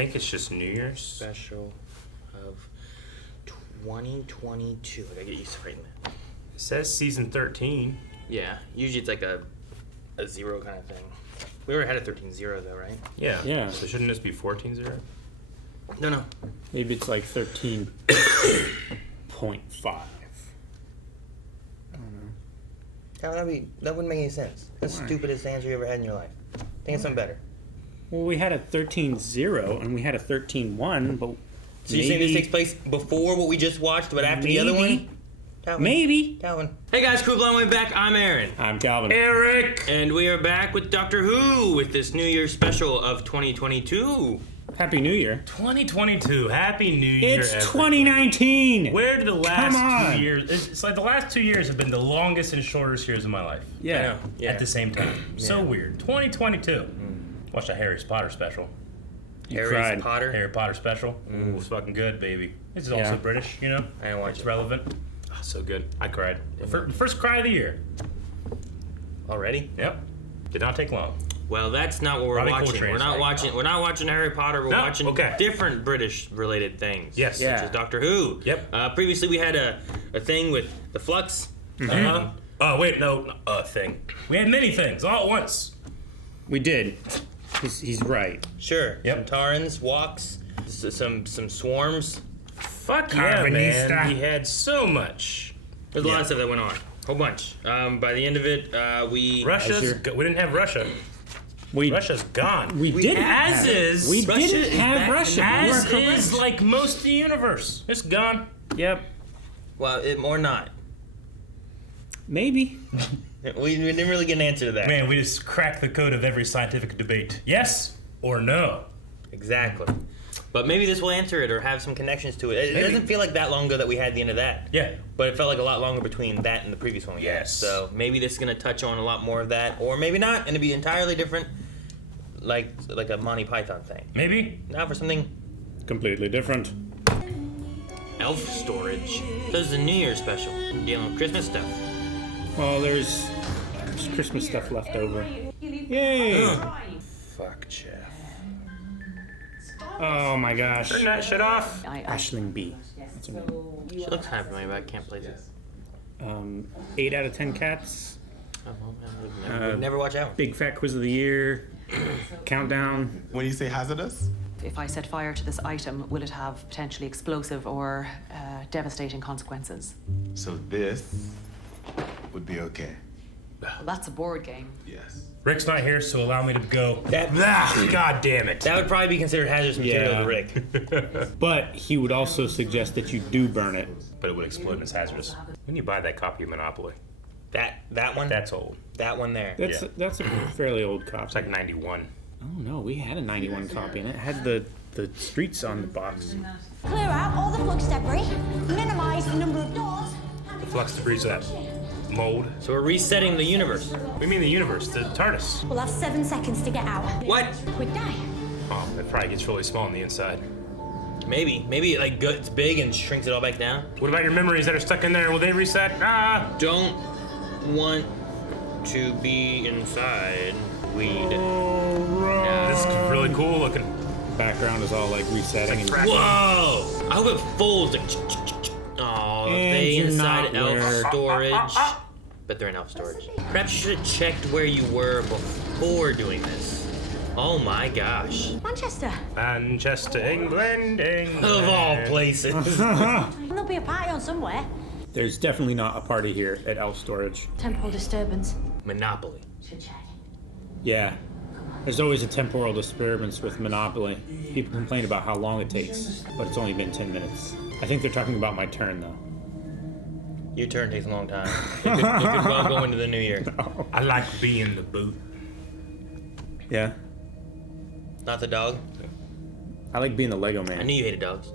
think it's just New Year's. Special of 2022. I gotta get used to writing that. It says season 13. Yeah, usually it's like a 0 kind of thing. We already had a 13-0 though, right? Yeah. Yeah. So shouldn't this be 14-0? No. Maybe it's like 13.5. I don't know. That wouldn't make any sense. That's the stupidest answer you ever had in your life. Think of something better. Well, we had a 13-0 and we had a 13-1, but So you're saying this takes place before what we just watched, but after the other one? Calvin. Maybe. Calvin. Hey guys, Crew Blind Way back. I'm Aaron. I'm Calvin. Eric! And we are back with Doctor Who with this New Year's special of 2022. Happy New Year. 2022. Happy New Year. It's 2019. Where did the last Come on. 2 years... It's like the last 2 years have been the longest and shortest years of my life. Yeah. Yeah. At the same time. So weird. 2022. Watched a Harry Potter special. You Harry cried. Potter. Harry Potter special. Ooh, it's fucking good, baby. This is also Yeah. British, you know? I didn't watch It's it. relevant. Oh, so good. I cried. First cry of the year. Already? Yep. Did not take long. Well, that's not what we're Robbie watching. Coltrane's We're not watching Harry Potter. We're No, watching okay. different British-related things. Yes. Yeah. Such as Doctor Who. Yep. Previously, we had a thing with the Flux. Uh-huh. Oh, wait, no. Thing. We had many things all at once. We did. He's right. Sure. Yep. Some Tarans, walks, some swarms. Fuck yeah, Carbonista. man. We had so much. There's a lot of stuff that went on. Whole bunch. By the end of it, we... We didn't have Russia. Russia's gone. We didn't As have is. We Russia didn't is have back Russia. in You As are correct. is like most of the universe. It's gone. Yep. Well, or not. Maybe. We didn't really get an answer to that. Man, we just cracked the code of every scientific debate. Yes or no? Exactly. But maybe this will answer it or have some connections to it. It Maybe. doesn't feel like that long ago that we had the end of that. Yeah. But it felt like a lot longer between that and the previous one we had. Yes. So maybe this is going to touch on a lot more of that. Or maybe not, and it'll be entirely different. Like a Monty Python thing. Maybe. Now for something Completely different. elf storage. So this is a New Year's special. Dealing with Christmas stuff. Well, there's Christmas stuff left over. Yay! Fuck Jeff. Oh my gosh. Turn that shit off. Aisling B. That's her name. She looks kind of familiar, but I can't place it. 8 out of 10 cats. Oh, well, we've never watched that one. Big Fat Quiz of the Year. Countdown. When you say hazardous? If I set fire to this item, will it have potentially explosive or devastating consequences? So this would be okay. Well, that's a board game. Yes. Rick's not here, so allow me to go. That- God damn it. That would probably be considered hazardous material Yeah. to Rick. But he would also suggest that you do burn it. But it would explode and it's hazardous. When you buy that copy of Monopoly, That one? that's old. That one there. That's a fairly old It's copy. like 91. Oh no, we had a 91 copy and it had the streets on the box. Clear out all the flux debris, minimise the number of doors. The flux debris is that mold. So we're resetting the universe. We mean the universe, the TARDIS. We'll have 7 seconds to get out. What? We'd die. Oh, it probably gets really small on the inside. Maybe it like it's big and shrinks it all back down. What about your memories that are stuck in there? Will they reset? Ah! Don't want to be inside. Weed. This is really cool looking. Background is all like resetting. It's and like Whoa! I hope it folds. Like, oh, And they you're inside not elf where- storage. But they're in elf storage. Perhaps you should have checked where you were before doing this. Oh my gosh. Manchester. Manchester, England. Of all places. There'll be a party on somewhere. There's definitely not a party here at Elf Storage. Temporal disturbance. Monopoly. Should check. Yeah. There's always a temporal disturbance with Monopoly. People complain about how long it takes, but it's only been 10 minutes. I think they're talking about my turn, though. Your turn takes a long time. It could well go into the new year. I like being the boot. Yeah. Not the dog. I like being the Lego I man. knew you hated dogs.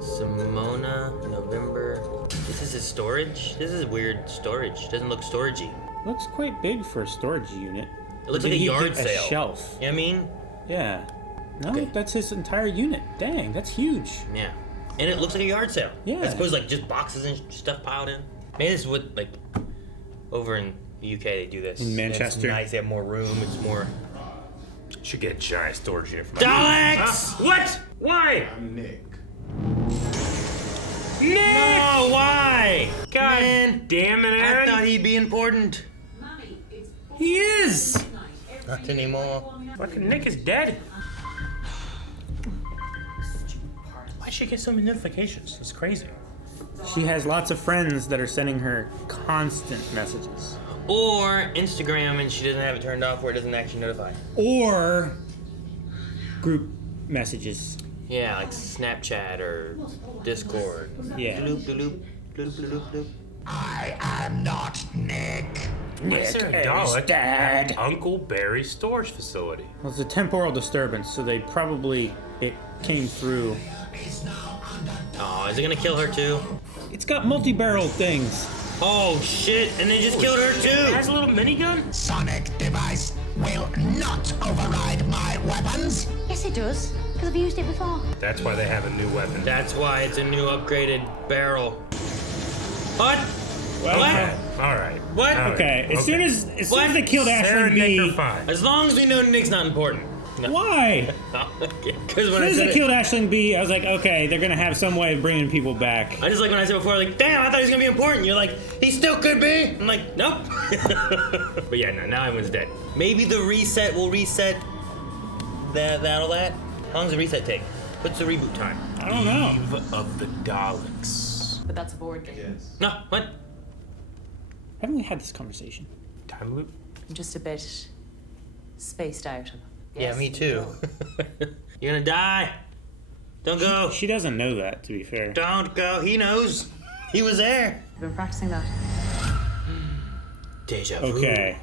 Simona, November. This is his storage? This is weird storage. Doesn't look storagey. Looks quite big for a storage unit. It looks Did like a he yard get sale. A shelf. You know what I mean? Yeah. No, Okay. that's his entire unit. Dang, that's huge. Yeah. And it looks like a yard sale. Yeah. As opposed to like just boxes and stuff piled in. Maybe this is what like over in the UK they do this. In Manchester? It's nice, they have more room, it's more Should get a giant storage unit for my Daleks! What? Why? I'm Nick. Nick! No, why? God Man, damn it, I Aaron. thought he'd be important. He is. Not anymore. Fucking Nick is dead. Why'd she get so many notifications? It's crazy. She has lots of friends that are sending her constant messages. Or Instagram and she doesn't have it turned off where it doesn't actually notify. Or group messages. Yeah, like Snapchat or Discord. Yeah. Bloop, bloop, bloop, bloop, bloop. I am not Nick. Why is there a Dalek at Uncle Barry's storage facility? Well, it's a temporal disturbance, so it came through. Oh, is it gonna kill her too? It's got multi-barrel things. Oh shit, and they just killed her It too! has a little minigun? Sonic device will not override my weapons. Yes, it does. Because I've used it before. That's why they have a new weapon. That's why it's a new upgraded barrel. What? Okay. All right. What? All right. Okay, as soon as they killed Sarah Ashley and Nick B. are fine. As long as we know Nick's not important. No. Why? Because As when soon I as said they it, killed Ashley B, I was like, okay, they're gonna have some way of bringing people back. I just like when I said before, like, damn, I thought he was gonna be important. You're like, he still could be. I'm like, nope. But yeah, no, now everyone's dead. Maybe the reset will reset all that. How long does the reset take? What's the reboot time? I don't know. Eve of the Daleks. But that's a board game. No, what? Haven't we had this conversation? Time loop? I'm just a bit spaced out. Yeah, me too. You're gonna die. Don't go. She doesn't know that, to be fair. Don't go. He knows. He was there. I've been practicing that. Deja vu. Okay.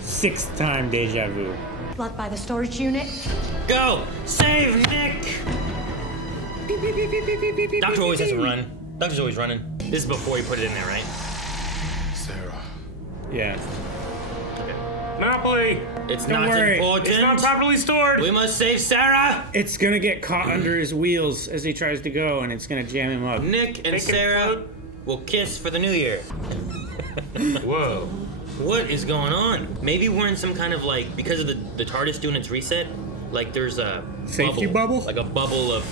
6th time deja vu. Blood by the storage unit. Go. Save Nick. Doctor always has to run. Doctor's always running. This is before you put it in there, right? Sarah. Yeah. Monopoly! It's Don't not worry. important. It's not properly stored! We must save Sarah. It's gonna get caught under his wheels as he tries to go, and it's gonna jam him up. Nick and Make it Sarah float. will kiss for the new year. Whoa. What is going on? Maybe we're in some kind of like, because of the TARDIS doing its reset, like there's a Safety bubble? Like a bubble of,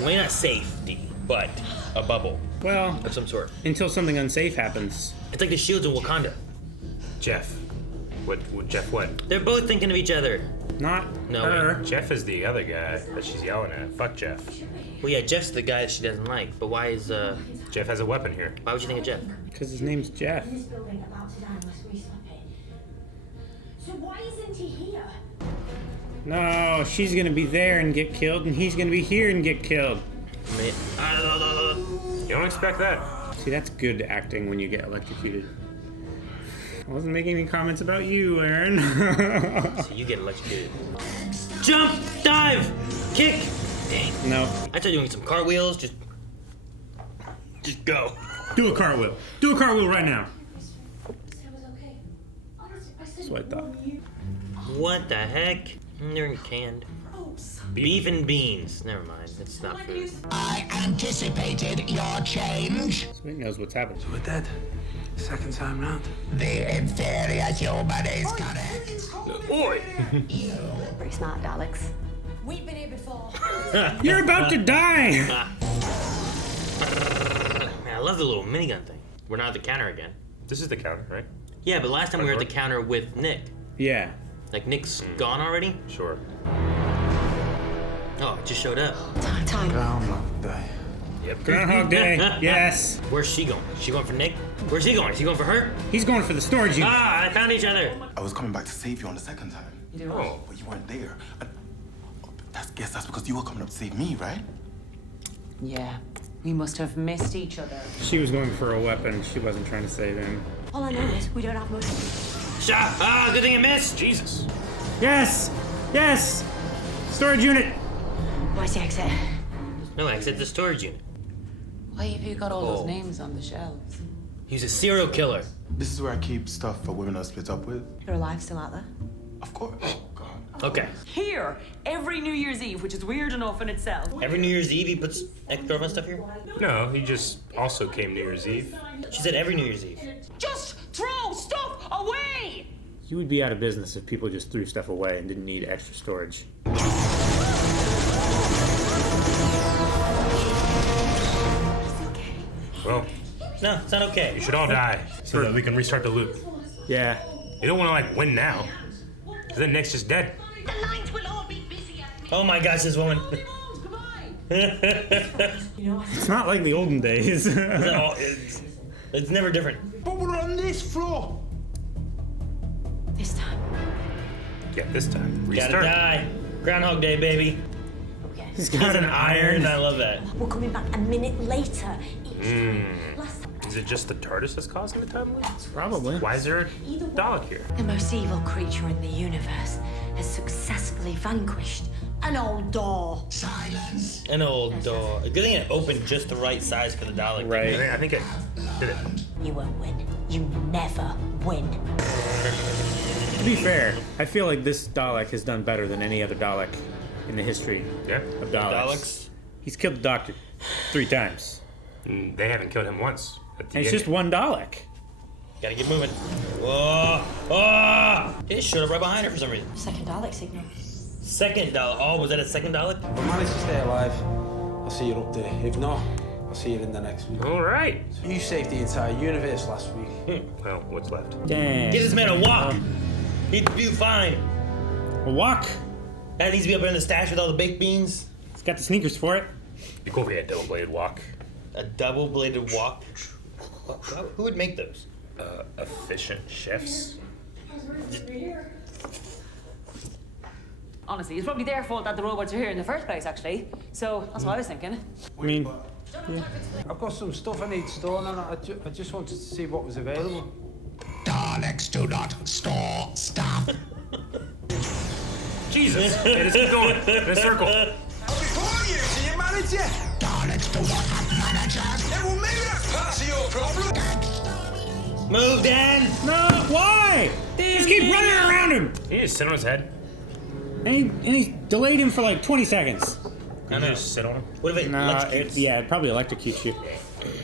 well, not safety, but a bubble Well, of some sort. until something unsafe happens. It's like the shields of Wakanda. Jeff. What Jeff what? They're both thinking of each other. Not No, her. Jeff is the other guy that she's yelling at. Fuck Jeff. Well, yeah, Jeff's the guy that she doesn't like, but why is, Jeff has a weapon here. why would you think of Jeff? Because his name's Jeff. This building about to die must restop it. So why isn't he here? No, she's gonna be there and get killed, and he's gonna be here and get killed. You don't expect that. See, that's good acting when you get electrocuted. I wasn't making any comments about you, Aaron. So you get electrocuted. Jump! Dive! Kick! Dang. No. I tried doing some cartwheels, just go. Do a cartwheel. Do a cartwheel right now. Sarah's okay. Honestly, I said That's what I thought. What the heck? They're canned. Beef and beans. Never mind. It's not food. I anticipated your change. So he knows what's happening. We're dead. Second time round. The inferior human is correct. Oi! pretty smart, Daleks. We've been here before. You're about to die! Man, I love the little minigun thing. We're not at the counter again. This is the counter, right? Yeah, but last time we were at the counter with Nick. Yeah. Like, Nick's gone already? Sure. Oh, it just showed up. Time. Groundhog Day. Yep. Groundhog Day. Yes. Where's she going? She going for Nick? Where's he going? Is he going for her? He's going for the storage unit. Ah, I found each other. I was coming back to save you on the second time. Oh. But you weren't there. Guess that's because you were coming up to save me, right? Yeah. We must have missed each other. She was going for a weapon. She wasn't trying to save him. All I know is we don't have much. Shot. Ah, good thing I missed. Jesus. Yes! Yes! Storage unit! Where's the exit? No, exit the storage unit. Why have you got all Oh. those names on the shelves? He's a serial killer. This is where I keep stuff for women I split up with. You're alive still out there? Of course. Oh, God. Okay. Here, every New Year's Eve, which is weird enough in itself. Every New Year's Eve he puts ex-girlfriend stuff here? No, he just also came New Year's Eve. She said every New Year's Eve. Just throw stuff away! You would be out of business if people just threw stuff away and didn't need extra storage. Well, No, it's not okay. you should all die so that we can restart the loop. Yeah. You don't want to like win now, because then Nick's just dead. The lines will all be busy at me. Oh my gosh, this woman. It's not like the olden days. No, it's never different. But we're on this floor. This time. Yeah, this time. Restart. Gotta die. Groundhog Day, baby. He's He's got an an iron. iron. I love that. We're coming back a minute later. Last time. Is it just the TARDIS that's causing the time loop? Probably. Why is there a Dalek here? The most evil creature in the universe has successfully vanquished an old door. Silence. An old door. Good thing it opened just the right size for the Dalek. Right. I think it did it. You won't win. You never win. To be fair, I feel like this Dalek has done better than any other Dalek in the history Yeah. of Daleks. Daleks. He's killed the Doctor 3 times. They haven't killed him once. At the And it's end. just one Dalek. Gotta get moving. Whoa! Oh! It showed up right behind her for some reason. Second Dalek signal. Second Dalek. Oh, was that a second Dalek? If I manage to stay alive, I'll see you up there. If not, I'll see you in the next week. All right. You saved the entire universe last week. Well, what's left? Dang. Get this man a walk. He'd do fine. A walk. That needs to be up there in the stash with all the baked beans. He's got the sneakers for it. Be cool if we had double-bladed walk. A double-bladed walk. Who would make those? Efficient chefs. Honestly, it's probably their fault that the robots are here in the first place, actually. So that's what I was thinking. I mean, I've got some stuff I need stored and I just wanted to see what was available. Daleks do not store stuff. Jesus. Okay, let's keep going. In a circle. Before you, so you manage it. Daleks do not have managers. Yeah, well, maybe that's part of your problem. Move, Dan! no, why? Just keep running around him. He just sit on his head. And he delayed him for like 20 seconds. Can you just sit on him? What if it Nah, electrocutes? yeah, it probably electrocutes you.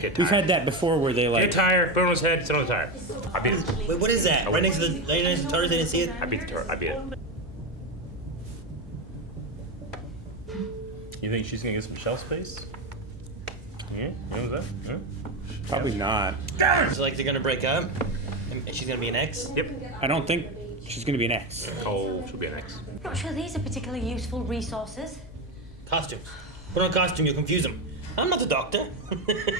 Get We've tired. had that before where they Get a like. tire, put it on his head, sit on the tire. I beat it. Wait, what is that? Right next to the TARDIS, they didn't see it? I beat the TARDIS. I beat it. You think she's gonna get some shelf space? Yeah, you know that? Yeah. Probably not. It's like they're gonna break up, and she's gonna be an ex. Yep. I don't think she's gonna be an ex. Oh, she'll be an ex. Not sure these are particularly useful resources. Costume. Put on a costume, you'll confuse them. I'm not the doctor.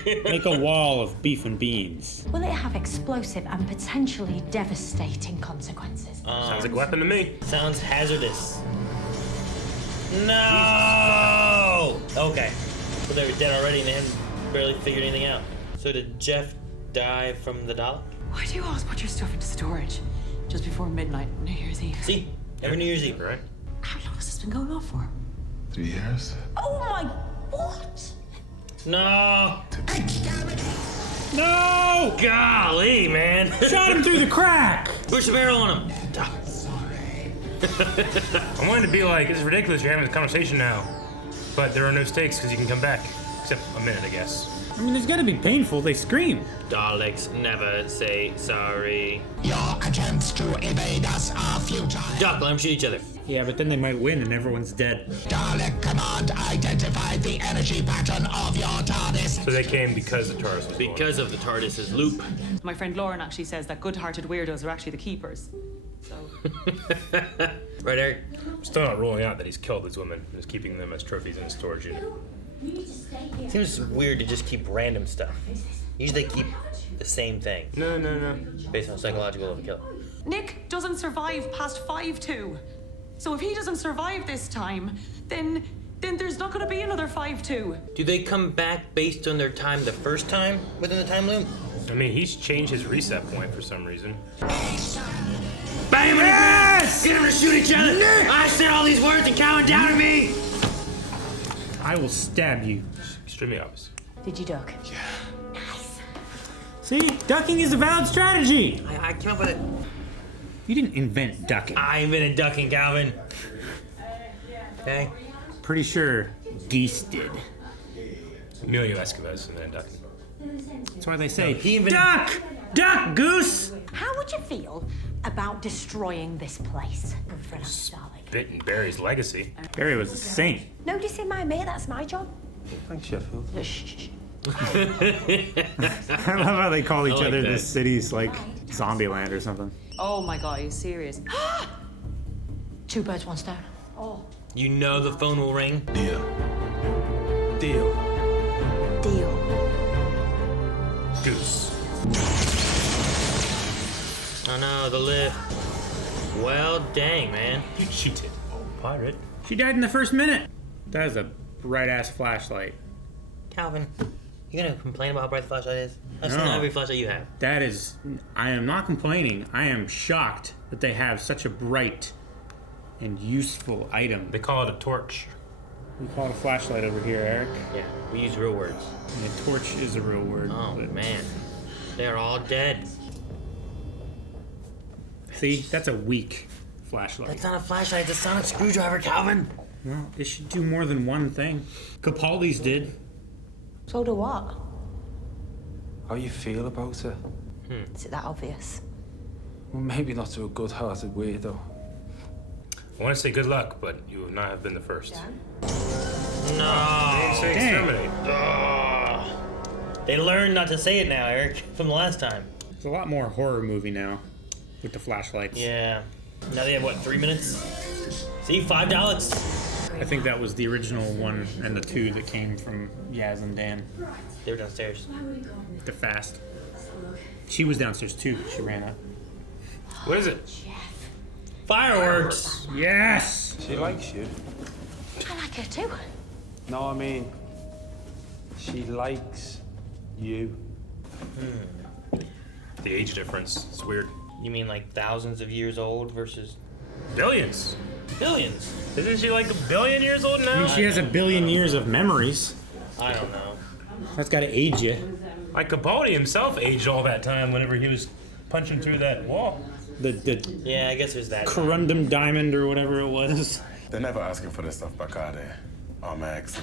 Make a wall of beef and beans. Will it have explosive and potentially devastating consequences? Sounds like a weapon to me. Sounds hazardous. No! Okay. So they were dead already and they hadn't barely figured anything out. So did Jeff die from the Dalek? Why do you always put your stuff into storage just before midnight, New Year's Eve? See? Every New Year's Eve. Right? How long has this been going on for? 3 years? Oh my... What? No! No! Golly, man! Shot him through the crack! Push the barrel on him. I wanted to be like, this is ridiculous, you're having this conversation now. But there are no stakes because you can come back. Except a minute, I guess. I mean, it's gotta be painful. They scream. Daleks never say sorry. Your attempts to evade us are futile. Doc, let them shoot each other. Yeah, but then they might win and everyone's dead. Dalek command identified the energy pattern of your TARDIS. So they came because the TARDIS was gone. Because of the TARDIS's loop. My friend Lauren actually says that good-hearted weirdos are actually the keepers. So Right, Eric? I'm still not ruling out that he's killed these women and is keeping them as trophies in a storage unit. Seems weird to just keep random stuff. Usually they keep the same thing No. based on psychological of a killer. Nick doesn't survive past 5-2. So if he doesn't survive this time, then there's not going to be another 5-2. Do they come back based on their time the first time within the time loop? I mean, he's changed his reset point for some reason. Bang him in the ground! Get them to shoot each other! I said all these words and counting down to me! I will stab you. Extremely obvious. Did you duck? See? Ducking is a valid strategy. I came up with it. You didn't invent ducking. I invented ducking, Calvin. Okay? Pretty sure geese did. Emilio Estevez and then ducking. That's why they say, He invented- duck! Duck, goose! How would you feel about destroying this place. For an Dalek. Bitten Barry's legacy. Barry was a saint. Noticing my mate, that's my job. Thanks, Sheffield. Shh. I love how they call each like other that. the cities like Zombieland or something. Oh my god, are you serious? 2 birds, 1 stone. You know the phone will ring. Deal. Deal. Deal. Goose. Oh no, the lift. Well, dang, man. You cheated. Oh, pirate. She died in the first minute. That is a bright ass flashlight. Calvin, you gonna complain about how bright the flashlight is? I've seen No. every flashlight you have. That is, I am not complaining. I am shocked that they have such a bright and useful item. They call it a torch. We call it a flashlight over here, Eric. Yeah, we use real words. And a torch is a real word. Oh but- man, they're all dead. See, that's a weak flashlight. That's not a flashlight, it's a sonic screwdriver, Calvin. Well, it should do more than one thing. Capaldi's did. So do what? How you feel about it? Is it that obvious? Well, maybe not to a good-hearted weirdo. I want to say good luck, but you have not have been the first. No. Say Dang. exterminate. They learned not to say it now, Eric, from the last time. It's a lot more horror movie now with the flashlights. Yeah. Now they have what, 3 minutes? See, $5. I think that was the original 1 and the 2 that came from Yaz and Dan. They were downstairs. The fast. She was downstairs too. She ran up. What is it? Fireworks! Yes! She likes you. I like her too. No, I mean, she likes you. The age difference. It's weird. You mean like thousands of years old versus Billions. billions? Isn't she like a billion years old I now? mean, she has a billion years of memories. I don't know. That's gotta age you. Like Capaldi himself aged all that time whenever he was punching through that wall. The Yeah, I guess there's that. corundum diamond or whatever it was. They're never asking for this stuff back, are they? Our Maxes.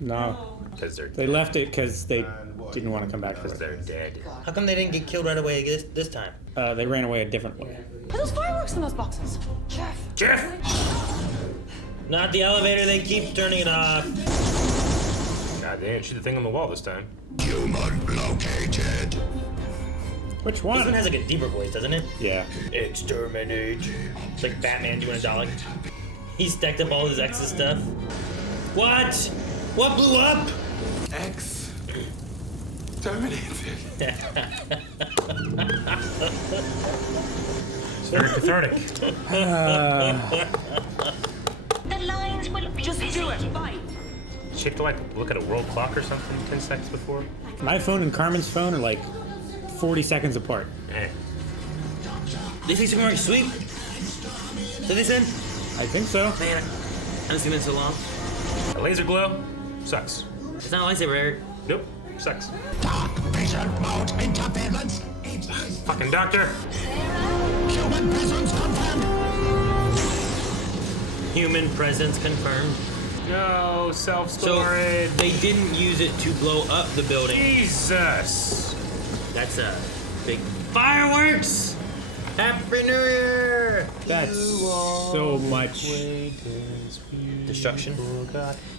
No, Because they're they left it because they didn't want to come back for because it. they're dead. How come they didn't get killed right away this time? They ran away a different way. Are those fireworks in those boxes? Jeff! Not the elevator, they keep turning it off. God damn, shoot the thing on the wall this time. Human located. Which This one one? has like a deeper voice, doesn't it? Yeah. Exterminate. It's like Batman doing a Dalek. He stacked up all his ex's stuff. What? What blew up? X. Terminated. It's very cathartic. The lines will be Just do it. Fine. She have to like look at a world clock or something 10 seconds before? My phone and Carmen's phone are like 40 seconds apart. Eh. They say something like sweep? Did they send? I think so. Man, I haven't seen it in so long. A laser glow? Sucks. It's not a lightsaber, Eric. Nope. Sucks. Dark vision mode interference. Fucking doctor. Human presence confirmed. Human presence confirmed. No, So self-storage. they didn't use it to blow up the building. Jesus. That's a big fireworks. Happy New Year! That's so much. Destruction.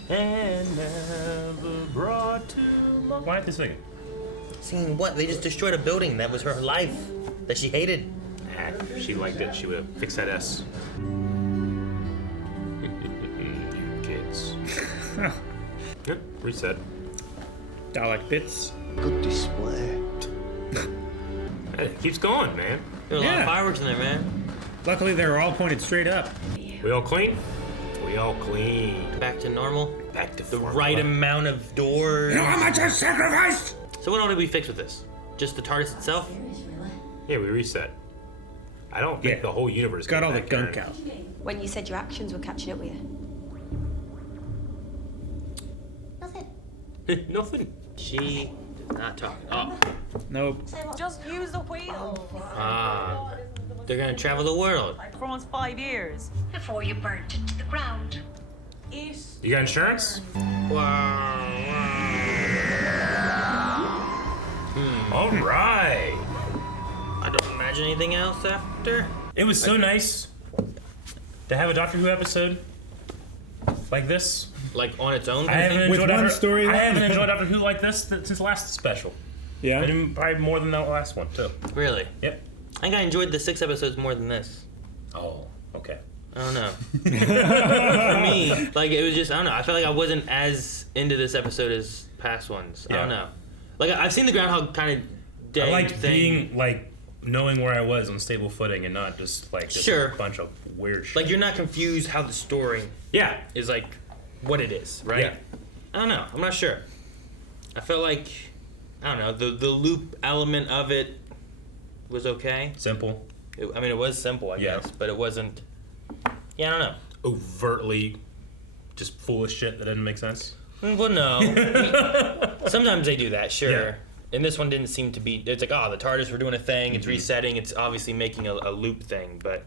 And never brought to mind. Why aren't they singing? Singing what? They just destroyed a building that was her life that she hated. Nah, if she liked it, she would have fixed that S. You kids. Yep, reset. Dalek bits. Good display. Hey, it keeps going, man. There were a lot Yeah. of fireworks in there, man. Luckily, they were all pointed straight up. We all clean? We all clean. Back to normal. Back to The formula. right amount of doors. How much I sacrificed? So what all did we fix with this? Just the TARDIS itself? Yeah, we reset. I don't think Yeah. the whole universe Got came all the back, gunk Aaron. out. When you said your actions were catching up with you. Nothing. Nothing. She did not talk. Oh. Nope. Just use the wheel. Ah. They're gonna travel the world. For almost 5 years. Before you burnt it to the ground. You got insurance? Wow. All right. I don't imagine watch anything else after? It was so nice to have a Doctor Who episode like this. Like on its own? I haven't With enjoyed one Doctor, story. I haven't enjoyed Doctor Who like this since the last special. Yeah. And probably more than the last one too. Really? Yep. I think I enjoyed the 6 episodes more than this. Oh, okay. I don't know. For me, like it was just I don't know. I felt like I wasn't as into this episode as past ones. I don't know. Like I've seen the Groundhog kind of Day I liked thing. being like knowing where I was on stable footing and not just like just Sure. a bunch of weird shit. Like you're not confused how the story yeah. is like what it is, right? Yeah. I don't know. I'm not sure. I felt like I don't know the loop element of it was okay. Simple. I mean, it was simple, I guess, but it wasn't. Yeah, I don't know. Overtly just foolish shit that didn't make sense. Well, no. Sometimes they do that, sure. Yeah. And this one didn't seem to be. It's like, oh, the TARDIS were doing a thing. It's resetting. It's obviously making a loop thing. But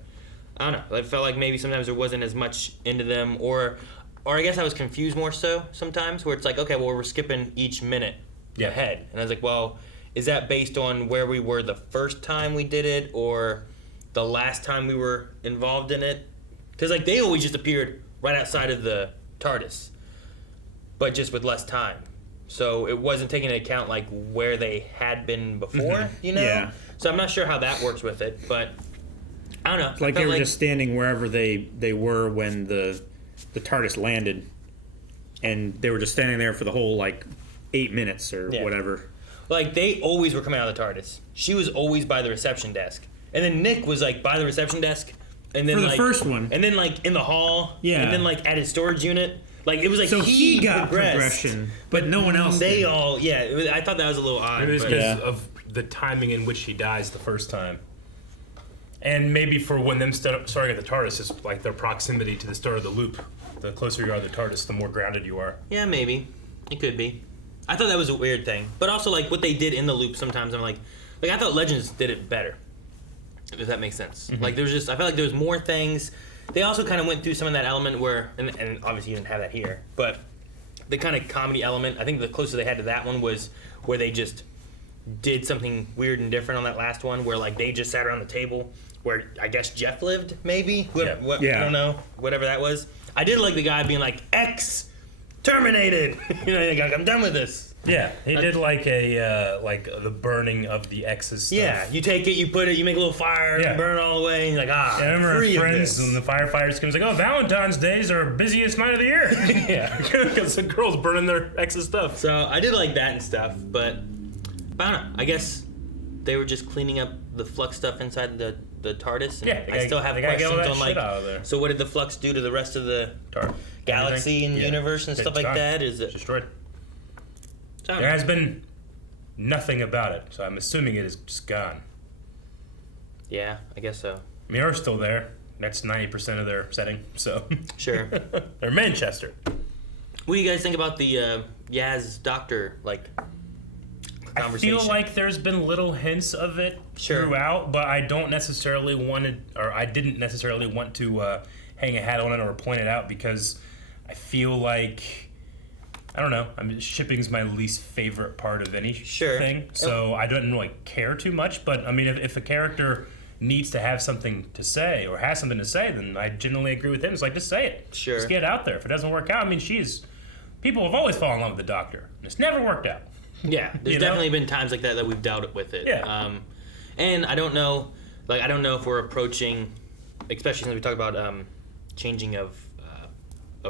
I don't know. I felt like maybe sometimes there wasn't as much into them, or I guess I was confused more so sometimes. Where it's like, okay, well, we're skipping each minute ahead, and I was like, well, is that based on where we were the first time we did it, or the last time we were involved in it? Because like they always just appeared right outside of the TARDIS, but just with less time. So it wasn't taking into account like where they had been before, you know? Yeah. So I'm not sure how that works with it, but I don't know. It's like they were just standing wherever they were when the TARDIS landed, and they were just standing there for the whole like 8 minutes or whatever. Like they always were coming out of the TARDIS. She was always by the reception desk, and then Nick was like by the reception desk, and then For the like first one. and then like in the hall, Yeah. and then like at his storage unit. Like it was like So he got progressed, progression, but no one else. They did. all, I thought that was a little odd. Maybe it's but- because of the timing in which he dies the first time. And maybe for when them starting at the TARDIS is like their proximity to the start of the loop. The closer you are to the TARDIS, the more grounded you are. Yeah, maybe. It could be. I thought that was a weird thing. But also, like, what they did in the loop sometimes, I'm like I thought Legends did it better. If that makes sense. Like, there was just, I felt like there was more things. They also kind of went through some of that element where, and obviously you didn't have that here, but the kind of comedy element, I think the closest they had to that one was where they just did something weird and different on that last one, where, like, they just sat around the table where I guess Jeff lived, maybe? I don't know. Whatever that was. I did like the guy being like, X terminated. You know, like, I'm done with this. Yeah, he did like a the burning of the X's stuff. Yeah, you take it, you put it, you make a little fire, you burn it all the way, and you're like, I remember free of Friends this. when the firefighters comes like, oh, Valentine's Days are busiest night of the year. Yeah. Because the girls burning their ex's stuff. So I did like that and stuff, but I don't know. I guess they were just cleaning up the flux stuff inside the TARDIS, and Yeah, I still have they gotta get all questions that on shit like, out of there. so what did the flux do to the rest of the galaxy and universe and It's stuff like gone. that? Is it destroyed? So I don't There know. has been nothing about it, so I'm assuming it is just gone. Yeah, I guess so. I mean, Earth's still there. That's 90% of their setting, so. Sure. They're Manchester. What do you guys think about the Yaz Doctor I conversation? feel like there's been little hints of it throughout, but I didn't necessarily want to hang a hat on it or point it out because I feel like, I don't know, shipping's my least favorite part of anything, so I don't really care too much, but I mean, if a character needs to have something to say or has something to say, then I genuinely agree with him. It's like, just say it. Sure. Just get it out there. If it doesn't work out, I mean, people have always fallen in love with the Doctor, and it's never worked out. Yeah, there's You know? definitely been times like that we've dealt with it. Yeah. And I don't know if we're approaching, especially since we talk about changing of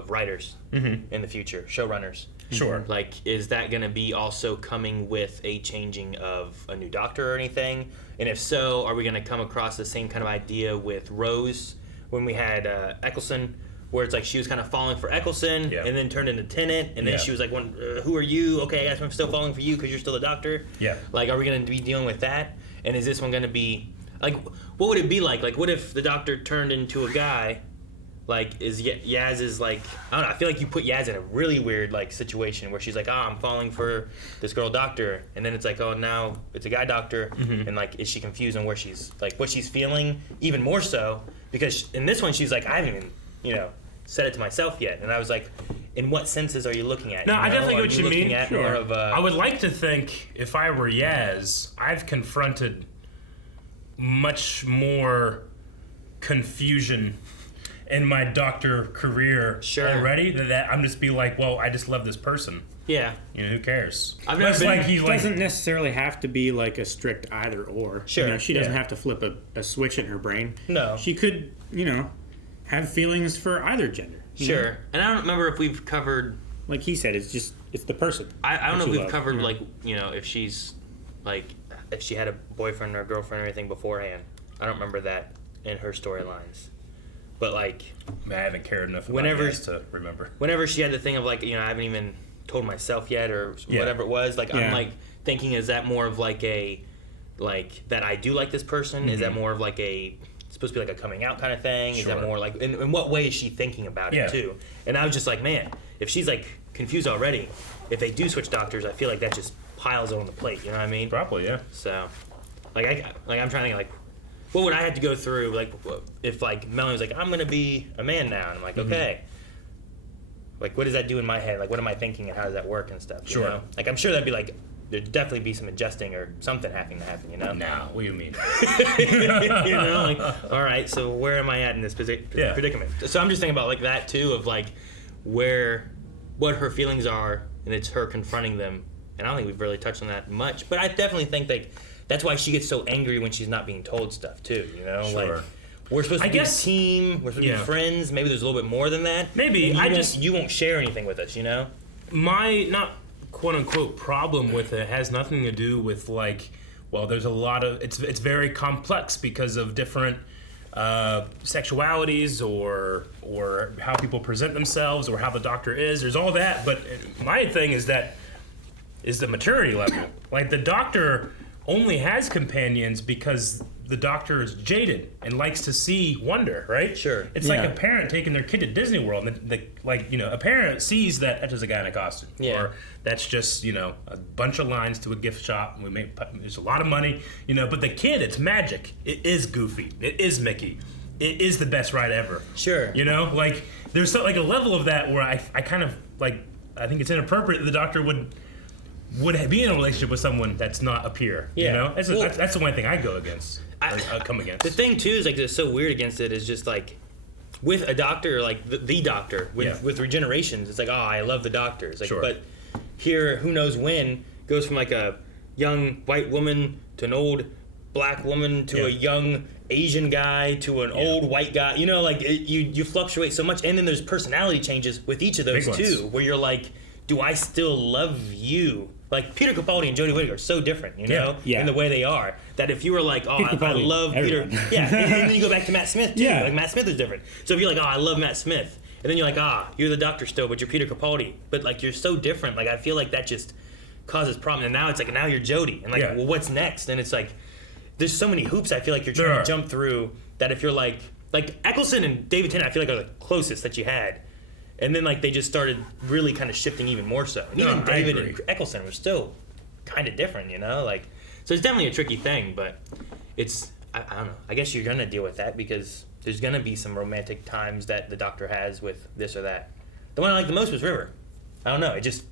writers in the future, showrunners. Sure. Like, is that going to be also coming with a changing of a new Doctor or anything? And if so, are we going to come across the same kind of idea with Rose when we had Eccleston? Where it's like she was kind of falling for Eccleston and then turned into Tennant, and then she was like, who are you? Okay, I guess I'm still falling for you because you're still the Doctor. Yeah. Like, are we going to be dealing with that? And is this one going to be, like, what would it be like? Like, what if the Doctor turned into a guy? Like, is Yaz is like, I don't know, I feel like you put Yaz in a really weird, like, situation where she's like, I'm falling for this girl Doctor. And then it's like, oh, now it's a guy Doctor. And, like, is she confused on where she's, like, what she's feeling? Even more so, because in this one, she's like, I haven't even, said it to myself yet. And I was like, in what senses are you looking at? No, I definitely Are get what you looking mean. at more of a, I would like to think if I were Yaz, I've confronted much more confusion in my doctor career already that I'm just be like, well, I just love this person. Yeah. You know, who cares? I've never been, It doesn't necessarily have to be like a strict either or. Sure. You know, she doesn't have to flip a switch in her brain. No. She could, have feelings for either gender. Sure. know? And I don't remember if we've covered... Like he said, it's the person. I don't know if we've covered, if she's, if she had a boyfriend or a girlfriend or anything beforehand. I don't remember that in her storylines. But, I haven't cared enough about this to remember. Whenever she had the thing of, I haven't even told myself yet or whatever it was, I'm, thinking, is that more of, that I do like this person? Mm-hmm. Is that more of, supposed to be, a coming out kind of thing? Sure. Is that more, in what way is she thinking about it, too? And I was just like, man, if she's, confused already, if they do switch doctors, I feel like that just piles on the plate, you know what I mean? Probably, yeah. So, I'm trying to think, what would I have to go through, if, Melanie was like, I'm going to be a man now, and I'm like, okay. What does that do in my head? What am I thinking, and how does that work and stuff, you know? I'm sure that'd be, there'd definitely be some adjusting or something having to happen, you know? No, what do you mean? All right, so where am I at in this predicament? So I'm just thinking about, that, too, of, what her feelings are, and it's her confronting them. And I don't think we've really touched on that much, but I definitely think, that's why she gets so angry when she's not being told stuff too, you know? Sure. We're supposed to be a team, we're supposed to be friends, maybe there's a little bit more than that. Maybe. You won't share anything with us, you know? My, not quote-unquote problem with it has nothing to do with, there's a lot of, it's very complex because of different sexualities or how people present themselves or how the doctor is. There's all that, but my thing is the maturity level. The doctor only has companions because the doctor is jaded and likes to see wonder, right? Sure. It's like a parent taking their kid to Disney World, and a parent sees that that's just a guy in a costume, or that's just a bunch of lines to a gift shop, and there's a lot of money, But the kid, it's magic. It is Goofy. It is Mickey. It is the best ride ever. Sure. There's a level of that where I kind of I think it's inappropriate that the doctor would be in a relationship with someone that's not a peer. Yeah. That's the one thing I go against. Come against. The thing too is it's so weird against it is just with a doctor, the doctor with regenerations, it's I love the doctor. It's sure. But here, who knows when, goes from a young white woman to an old black woman to a young Asian guy to an old white guy. You fluctuate so much, and then there's personality changes with each of those too, where you're do I still love you? Peter Capaldi and Jodie Whittaker are so different, in the way they are, that if you were I love Peter, and then you go back to Matt Smith too, Matt Smith is different. So if you're I love Matt Smith, and then you're you're the doctor still, but you're Peter Capaldi, but you're so different, I feel that just causes problems, and now it's now you're Jodie, and well, what's next? And it's there's so many hoops I feel you're trying to jump through, that if you're Eccleston and David Tennant, I feel are the closest that you had. And then, they just started really kind of shifting even more so. And even David and Eccleston were still kind of different, so it's definitely a tricky thing, but it's, I don't know. I guess you're going to deal with that because there's going to be some romantic times that the doctor has with this or that. The one I liked the most was River. I don't know. It just,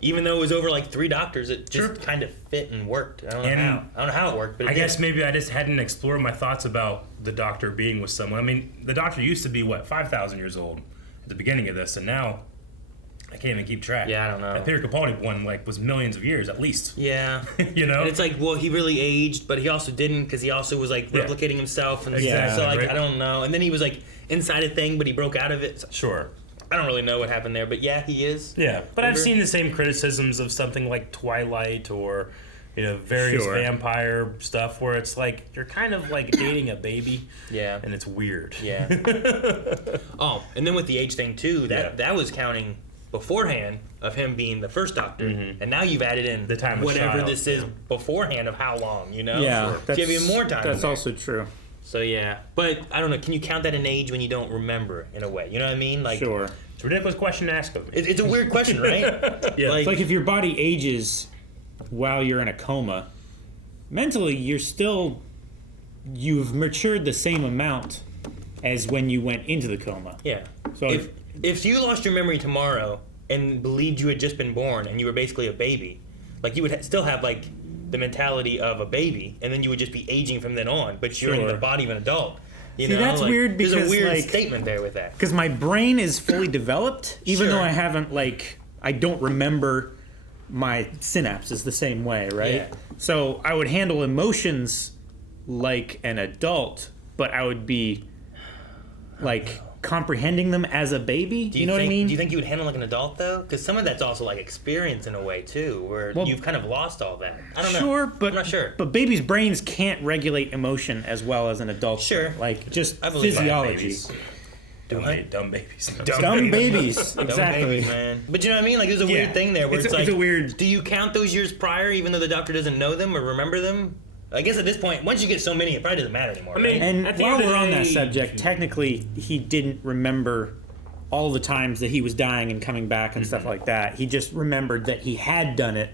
even though it was over 3 doctors, it just kind of fit and worked. I don't know how it worked, but I guess maybe I just hadn't explored my thoughts about the doctor being with someone. I mean, the doctor used to be, 5,000 years old at the beginning of this, and now I can't even keep track. Yeah, I don't know. That Peter Capaldi one was millions of years at least. Yeah. And it's well, he really aged, but he also didn't, because he also was replicating himself, and exactly. So I don't know. And then he was inside a thing, but he broke out of it. So sure. I don't really know what happened there, but he is. Yeah, but I've seen the same criticisms of something like Twilight or various vampire stuff where it's you're kind of dating a baby. Yeah. And it's weird. Yeah. Oh, and then with the age thing too, that was counting beforehand of him being the first doctor, and now you've added in the time whatever child. this is beforehand of how long, Yeah. So you have even more time. That's also true. So but I don't know. Can you count that an age when you don't remember in a way? You know what I mean? Sure. It's a ridiculous question to ask of me. It's a weird question, right? Yeah. It's if your body ages while you're in a coma, mentally you've matured the same amount as when you went into the coma. Yeah. So if you lost your memory tomorrow and believed you had just been born and you were basically a baby, Like you would still have like the mentality of a baby, and then you would just be aging from then on. But you're in the body of an adult. You know, that's like, weird because there's a weird like, statement there with that. Because my brain is fully developed, even though I haven't I don't remember my synapses the same way, right? Yeah. So I would handle emotions like an adult, but I would be like comprehending them as a baby. Do you know what I mean? Do you think you would handle like an adult though? Because some of that's also like experience in a way too, where you've kind of lost all that. I don't know. Sure, but I'm not sure. But babies' brains can't regulate emotion as well as an adult. Sure. Like just I believe physiology. Dumb babies. Dumb babies. Exactly. Dumb babies, man. But you know what I mean? Like there's a weird thing there where it's like, a weird. do you count those years prior even though the doctor doesn't know them or remember them? I guess at this point, once you get so many, it probably doesn't matter anymore. I mean, And at the while end of we're the on that day- subject, technically, he didn't remember all the times that he was dying and coming back and stuff like that. He just remembered that he had done it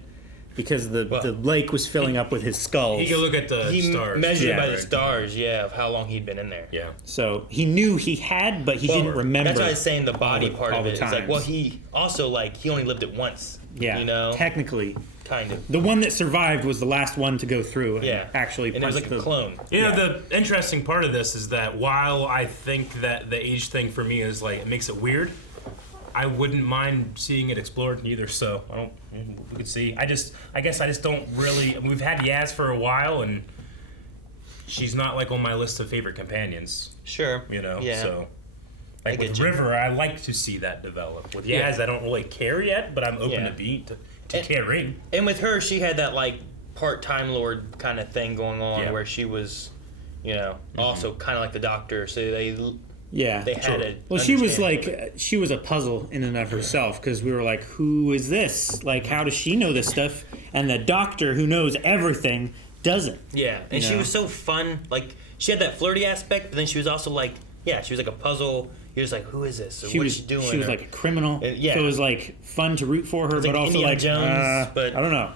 because the lake was filling up with his skulls. He could look at the he stars. measured by the Right. stars, of how long he'd been in there. Yeah. So he knew he had, but he didn't remember. That's why I was saying the body all the- part all of the it. It's like, times. well, he also he only lived it once. Yeah, you know, technically. kind of. The one that survived was the last one to go through and actually and it was punched like a clone. You know, the interesting part of this is that while I think that the age thing for me is like, it makes it weird, I wouldn't mind seeing it explored either. So we could see. I guess I just don't really. I mean, we've had Yaz for a while, and she's not like on my list of favorite companions. Sure. You know. Yeah. So. Like get with you. River, I like to see that develop. With Yaz, I don't really care yet, but I'm open to caring. And with her, she had that like part-time lord kind of thing going on, where she was, also kind of like the doctor. So they had a. Well, she was she was a puzzle in and of herself because we were like, who is this? Like, how does she know this stuff? And the doctor who knows everything doesn't. Yeah, and she was so fun. Like, she had that flirty aspect, but then she was also like, she was like a puzzle. You're just like, who is this? Or what is she doing? She was like a criminal. So it was like fun to root for her, It's but like also Indiana like Jones, but I don't know.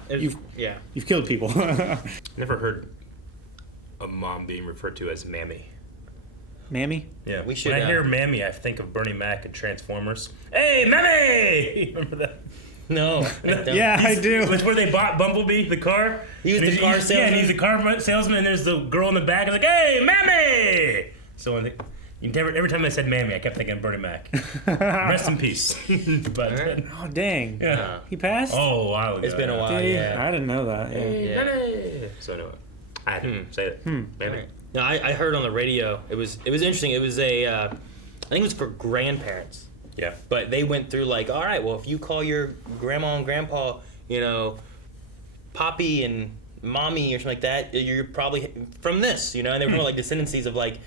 You've killed people. Never heard a mom being referred to as Mammy. Mammy? Yeah. We should, when I hear Mammy, I think of Bernie Mac and Transformers. Hey, Mammy! Remember that? No. Yeah, I do. It's where they bought Bumblebee, the car. He was the car salesman. Yeah, and he's the car salesman, and there's the girl in the back. It's like, hey, Mammy! So every time I said Mammy, I kept thinking of Bernie Mac. Rest in peace. But oh, dang. Yeah. He passed? Oh, a while ago. It's been a while, I didn't know that. Yeah. Mammy! So anyway, I had to say it. Mammy. No, I heard on the radio. It was interesting. It was I think it was for grandparents. Yeah. But they went through like, all right, well, if you call your grandma and grandpa, Poppy and Mommy or something like that, you're probably from this, and they were like descendancies of like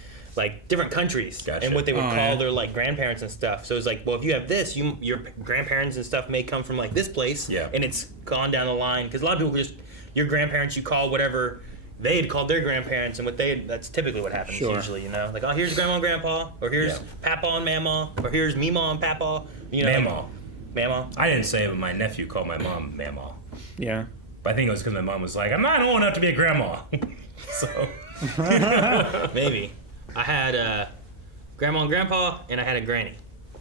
different countries. Gotcha. And what they would call their like grandparents and stuff. So it's like, well, if you have this, your grandparents and stuff may come from like this place. Yeah. And it's gone down the line because a lot of people your grandparents, you call whatever they had called their grandparents, and that's typically what happens usually, like, oh, here's grandma and grandpa, or here's papa and mama, or here's Meemaw and papa, Mama. I didn't say it, but my nephew called my mom Mama. Yeah. But I think it was because my mom was like, I'm not old enough to be a grandma. So. Maybe. I had grandma and grandpa, and I had a granny.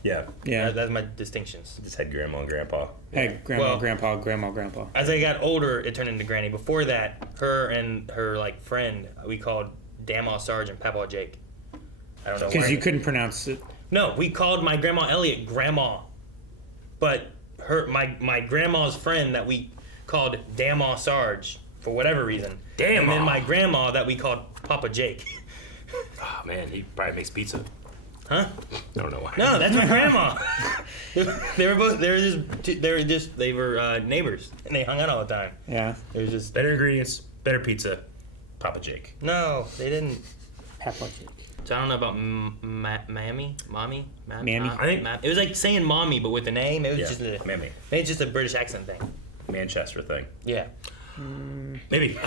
Yeah. Yeah. That's my distinctions. Just had grandma and grandpa. Hey, grandma, grandpa, grandma, grandpa. As I got older, it turned into granny. Before that, her and her like friend, we called Damaw Sarge and Papa Jake. I don't know why. Because you couldn't pronounce it. No, we called my grandma Elliot Grandma, but my grandma's friend that we called Damaw Sarge for whatever reason. And then my grandma that we called Papa Jake. Oh man, he probably makes pizza. Huh? I don't know why. No, that's my grandma. They were neighbors, and they hung out all the time. Yeah. It was just better ingredients, better pizza, Papa Jake. No, they didn't. Papa Jake. So I don't know about Mammy. I think it was like saying mommy, but with an A. Maybe Yeah, it's just Mammy. maybe it's just a British accent thing. Manchester thing. Yeah. Maybe.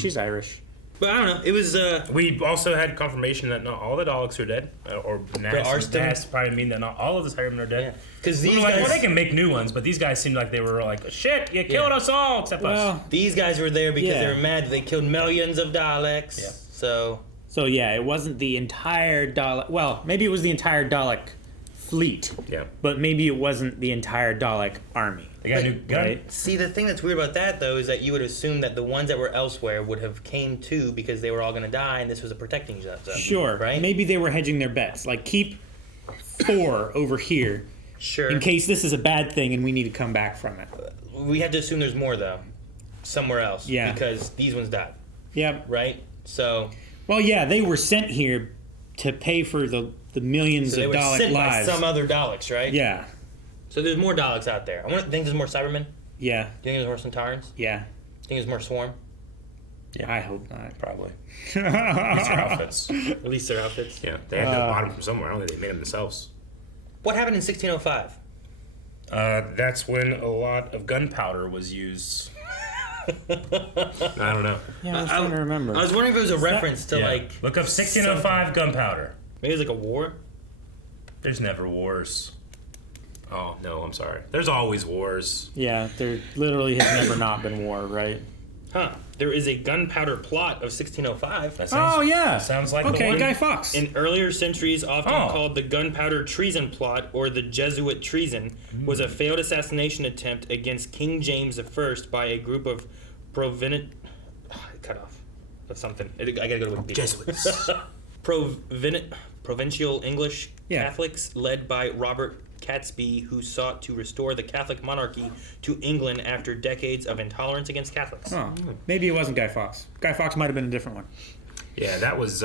She's Irish. But I don't know. It was. We also had confirmation that not all the Daleks are dead, or NASA probably mean that not all of the Cybermen are dead. Because we these were like, guys, well, they can make new ones, but these guys seemed like they were like, shit, you killed us all except us. These guys were there because they were mad. They killed millions of Daleks. Yeah. So yeah, it wasn't the entire Dalek. Well, maybe it was the entire Dalek fleet. Yeah. But maybe it wasn't the entire Dalek army. They got a new gun. Right? See, the thing that's weird about that, though, is that you would assume that the ones that were elsewhere would have came too because they were all going to die, and this was a protecting zone. Sure. Right? Maybe they were hedging their bets. Like, keep 4 over here Sure. in case this is a bad thing and we need to come back from it. We have to assume there's more, though, somewhere else. Yeah. Because these ones died, Yep. right? So Well, yeah, they were sent here to pay for the millions they of were Dalek sent lives. by some other Daleks, right? Yeah. So there's more Daleks out there. I think there's more Cybermen. Yeah. Do you think there's more Centaurans? Yeah. Do you think there's more Swarm? I hope not. Probably. These are outfits. At least their outfits. Yeah, they had to bought them from somewhere. I don't think they made them themselves. What happened in 1605? That's when a lot of gunpowder was used. I don't know. Yeah, I was trying to remember. I was wondering if it was a reference to like. Look up 1605 gunpowder. Maybe it was like a war. There's never wars. Oh no, I'm sorry. There's always wars. Yeah, there literally has never not been war, right? Huh. There is a gunpowder plot of 1605. That sounds, Oh, yeah. that sounds like the Okay, one. Guy Fawkes. In earlier centuries, often Oh. called the gunpowder treason plot or the Jesuit treason, was a failed assassination attempt against King James I by a group of cut off of something. I gotta go to Wikipedia. Jesuits. Provincial English Yeah. Catholics led by Robert Catesby, who sought to restore the Catholic monarchy to England after decades of intolerance against Catholics. Oh, maybe it wasn't Guy Fawkes. Guy Fawkes might have been a different one. Yeah, that was,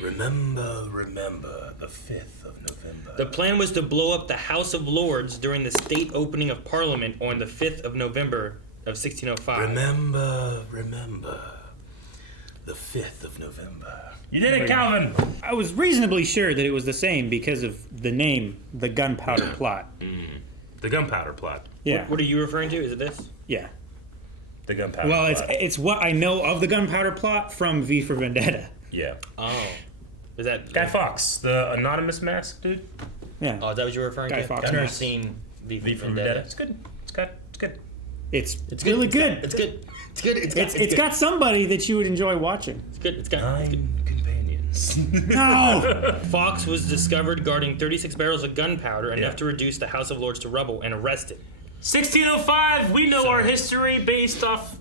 remember, the 5th of November. The plan was to blow up the House of Lords during the state opening of Parliament on the 5th of November of 1605. Remember, the 5th of November. You did it, Calvin! I was reasonably sure that it was the same because of the name, the gunpowder plot. The gunpowder plot. Yeah. What are you referring to? Is it this? Yeah. The gunpowder Well, plot. it's what I know of the gunpowder plot from V for Vendetta. Yeah. Oh. Is that Guy Fawkes, the anonymous mask dude. Yeah. Oh, is that what you're referring Guy to? Fawkes I've never mask. seen V for Vendetta. It's good. It's good. It's really good. It's good. It's good. It's got somebody that you would enjoy watching. It's good. It's got. It's good. 9 companions. No! Fox was discovered guarding 36 barrels of gunpowder, enough Yeah. to reduce the House of Lords to rubble, and arrested. 1605. We know our history based off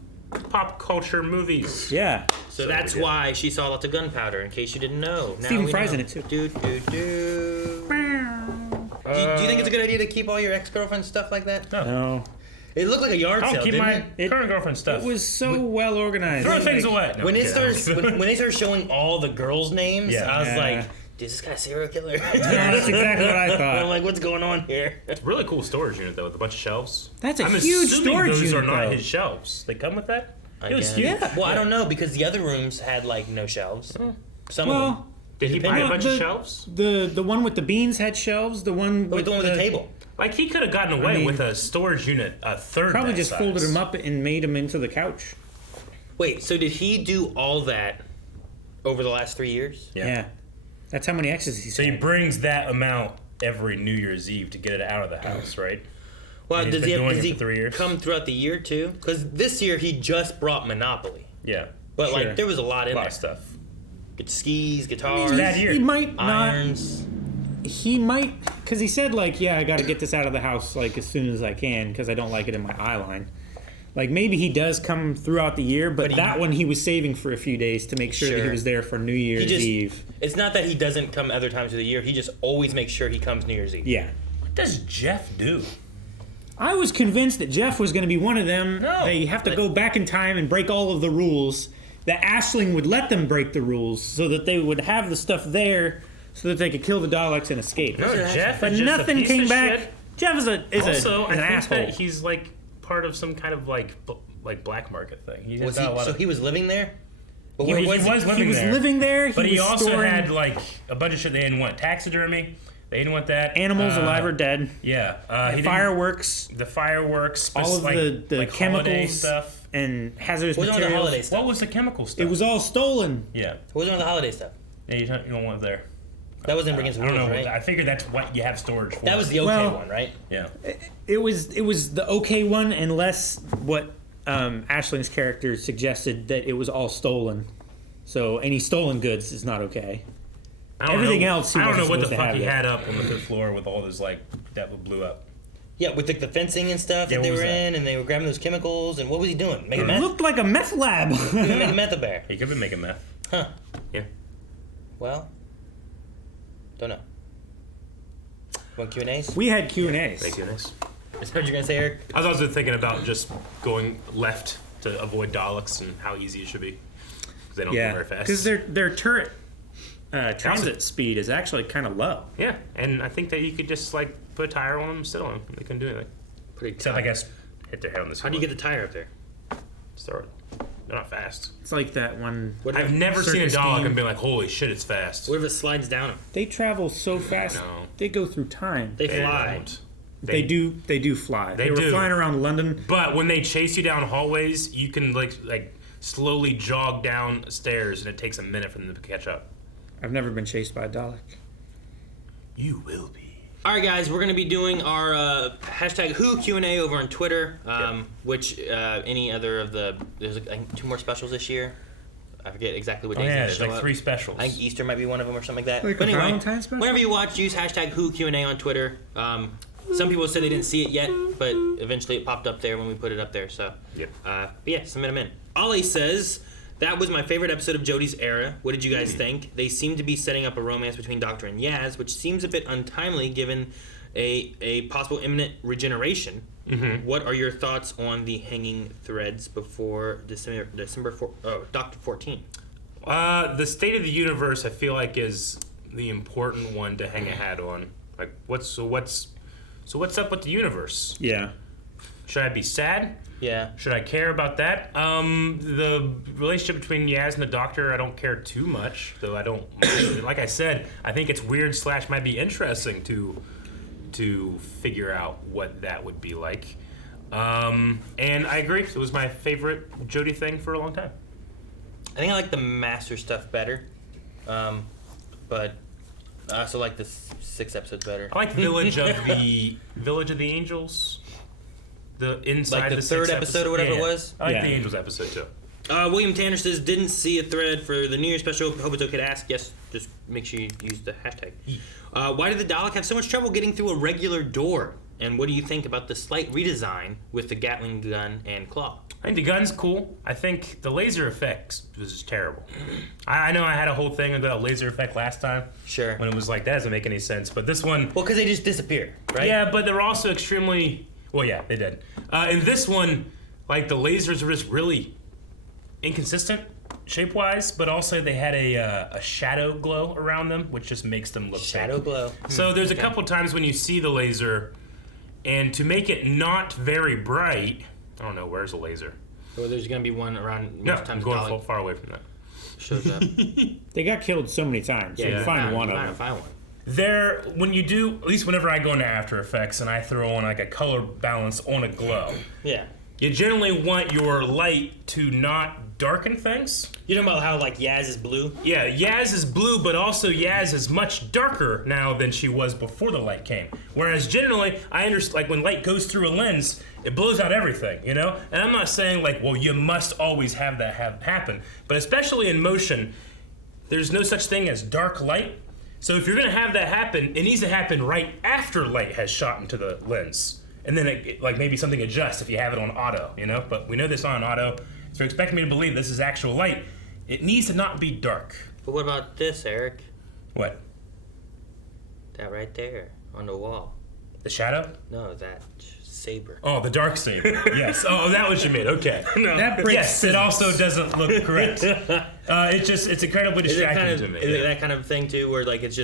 pop culture movies. Yeah. So that's good. why she saw lots of gunpowder, in case you didn't know. Now Stephen we Fry's know. in it, too. Do. Do you think it's a good idea to keep all your ex-girlfriend's stuff like that? No. It looked like a yard I sale, don't keep didn't my it? current girlfriend stuff. It was so well organized. Throw things Like, away. No, When they get out. started when they started showing all the girls' names, Yeah. I was Yeah. like, "Is this guy a serial killer?" Yeah, that's exactly what I I'm thought. like, "What's going on here?" It's a really cool storage unit though, with a bunch of shelves. That's a I'm huge assuming storage those unit, are not though. his shelves. They come with that. It was guess. huge. Yeah. Well, I don't know because the other rooms had like no shelves. Some of them. Well, Did he buy a Well, bunch the- of shelves? the one with the beans had shelves. The one With the one with the table. Like he could have gotten away mean, with a storage unit a third. Probably that just size. folded them up and made them into the couch. Wait, so did he do all that over the last 3 years? Yeah. That's how many X's he's So he had. brings that amount every New Year's Eve to get it out of the house, right? Well, He's does been he, doing does it he for 3 years? come throughout the year too? Because this year he just brought Monopoly, Yeah. but Sure. like there was a lot in A lot there. of stuff. Skis, guitars, That year. He might not. irons. He might, because he said like, yeah, I got to get this out of the house like as soon as I can because I don't like it in my eye line. Like maybe he does come throughout the year, but he- that one he was saving for a few days to make sure that he Sure. was there for New Year's just- Eve. It's not that he doesn't come other times of the year. He just always makes sure he comes New Year's Eve. Yeah. What does Jeff do? I was convinced that Jeff was going to be one of them. No. They have to go back in time and break all of the rules. That Aisling would let them break the rules so that they would have the stuff there so that they could kill the Daleks and escape. No, Jeff. But is just a nothing piece came of back. shit. Jeff is Also, is I an think asshole. that he's like part of some kind of like black market thing. He Was got he? a lot So of. he was living there. But He where was was he? He was there. living there. But he was also storing had like a bunch of shit they didn't want. Taxidermy. They didn't want that. animals alive or dead. Yeah. He didn't- Fireworks. The fireworks. All of like, the like holiday chemicals stuff. and hazardous What was on the materials. holiday stuff? What was the chemical stuff? It was all stolen. Yeah. What was on the holiday stuff? Yeah, you don't want it there. That wasn't against I the don't rules, know. right? I figured that's what you have storage for. That was the okay Well- one, right? Yeah. It was the okay one, unless what Aisling's character suggested that it was all stolen. So any stolen goods is not okay. Everything else, I don't know what the supposed to fuck have he it. had up on the fifth floor with all this like that blew up. Yeah, with like the fencing and stuff Yeah, that they what was were that? in, and they were grabbing those chemicals, and what was he doing? Making It meth? looked like a meth lab. He was making meth up there. He could have been making meth. Huh. Yeah. Well, don't know. Want Q&As? We had Q&As. Thank goodness. Is that what you're going to say, Eric? I was also thinking about just going left to avoid Daleks and how easy it should be. Because they don't go very fast. because their turret transit speed is actually kind of low. Yeah, and I think that you could just like put a tire on them and sit on them. They couldn't do anything. Pretty Except I guess hit their head on the How do you get the tire up there? They're not fast. It's like that one. I've never seen a circus Dalek game. and been like, holy shit, it's fast. What if it slides down them? They travel so fast. No. They go through time. They fly. don't. They do fly. They were do. flying around London. But when they chase you down hallways, you can like slowly jog down stairs, and it takes a minute for them to catch up. I've never been chased by a Dalek. You will be. All right, guys, we're going to be doing our hashtag Who Q&A over on Twitter, which any other of the... There's I think 2 more specials this year. I forget exactly what days Yeah, they there's show like up. 3 specials. I think Easter might be one of them or something like that. Like But a anyway, Valentine's special? whenever you watch, use hashtag Who Q&A on Twitter. Some people said they didn't see it yet, but eventually it popped up there when we put it up there. So, Yep. but yeah, submit them in. Ollie says, that was my favorite episode of Jodie's era. What did you guys think? They seem to be setting up a romance between Doctor and Yaz, which seems a bit untimely given a possible imminent regeneration. Mm-hmm. What are your thoughts on the hanging threads before Doctor 14? The state of the universe, I feel like, is the important one to hang a hat on. Like, what's up with the universe? Yeah. Should I be sad? Yeah. Should I care about that? The relationship between Yaz and the Doctor, I don't care too much, though I don't. Like I said, I think it's weird / might be interesting to figure out what that would be like. And I agree. It was my favorite Jodie thing for a long time. I think I like the Master stuff better, but I also like the 6 episodes better. I like Village of the Angels. The inside Like the the 3rd 6th episode or whatever it was? I like Yeah. the Angels episode too. William Tanner says, didn't see a thread for the New Year's special. Hope it's okay to ask. Yes, just make sure you use the hashtag. Why did the Dalek have so much trouble getting through a regular door? And what do you think about the slight redesign with the Gatling gun and claw? I think the gun's cool. I think the laser effects was just terrible. I know I had a whole thing about a laser effect last time. Sure. When it was like, that doesn't make any sense. But this one... Well, because they just disappear, right? Yeah, but they're also extremely... Well, yeah, they did. In this one, like, the lasers were just really inconsistent shape-wise, but also they had a shadow glow around them, which just makes them look Shadow fake. glow. So there's a couple times when you see the laser, and to make it not very bright... I don't know, where's the laser? Well, there's going to be one around No, most times going Dalek far away from that. shows up. They got killed so many times. So you find one of them. Find one. There, when you do, at least whenever I go into After Effects and I throw on like a color balance on a glow, Yeah. you generally want your light to not darken things. You know about how like Yaz is blue? Yeah, Yaz is blue, but also Yaz is much darker now than she was before the light came. Whereas generally, I understand, like when light goes through a lens, it blows out everything, you know? And I'm not saying like, well, you must always have that happen, but especially in motion, there's no such thing as dark light. So if you're gonna have that happen, it needs to happen right after light has shot into the lens. And then it, like maybe something adjusts if you have it on auto, you know? But we know this on auto, so expect me to believe this is actual light. It needs to not be dark. But what about this, Eric? What? That right there on the wall. The shadow? No, that saber. Oh, the dark saber. Yes. Oh, that was you mean. Okay. No. That breaks Yes, it also doesnn't look correct. It's incredibly Is it distracting kind of to me. is it that kind of thing too, where like it's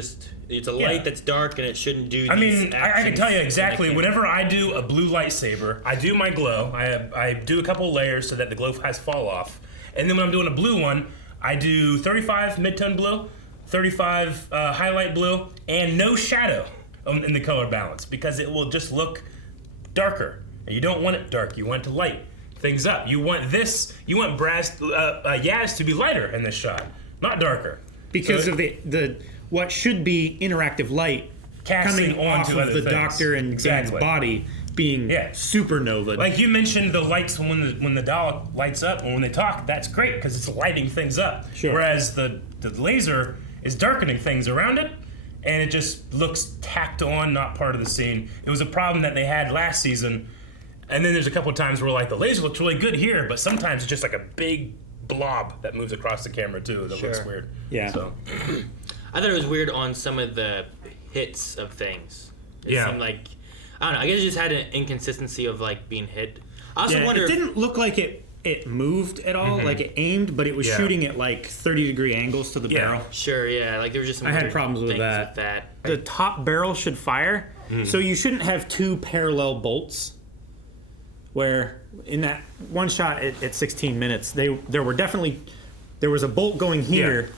a light that's dark and it shouldn't do? I these mean, I can actions tell you when exactly. it can- Whenever I do a blue lightsaber, I do my glow. I do a couple layers so that the glow has fall off, and then when I'm doing a blue one, I do 35 mid-tone blue, 35 highlight blue, and no shadow in the color balance because it will just look darker. And you don't want it dark. You want it to light things up. You want Yaz to be lighter in this shot, not darker. Because So of the what should be interactive light Casting coming off onto of other the things. Doctor and Dan's Exactly. body being Yeah. supernova. Like you mentioned, the lights when the Dalek lights up and when they talk, that's great because it's lighting things up. Sure. Whereas the laser is darkening things around it, and it just looks tacked on, not part of the scene. It was a problem that they had last season, and then there's a couple of times where like the laser looks really good here, but sometimes it's just like a big blob that moves across the camera too. That looks weird. Yeah. So I thought it was weird on some of the hits of things. It seemed like, I don't know, I guess it just had an inconsistency of like being hit. I also wonder it didn't look like it moved at all, like it aimed, but it was shooting at like 30-degree angles to the barrel. Sure, yeah, like there was just some I had weird problems with things that. The top barrel should fire, so you shouldn't have two parallel bolts. Where in that one shot at 16 minutes, there was a bolt going here,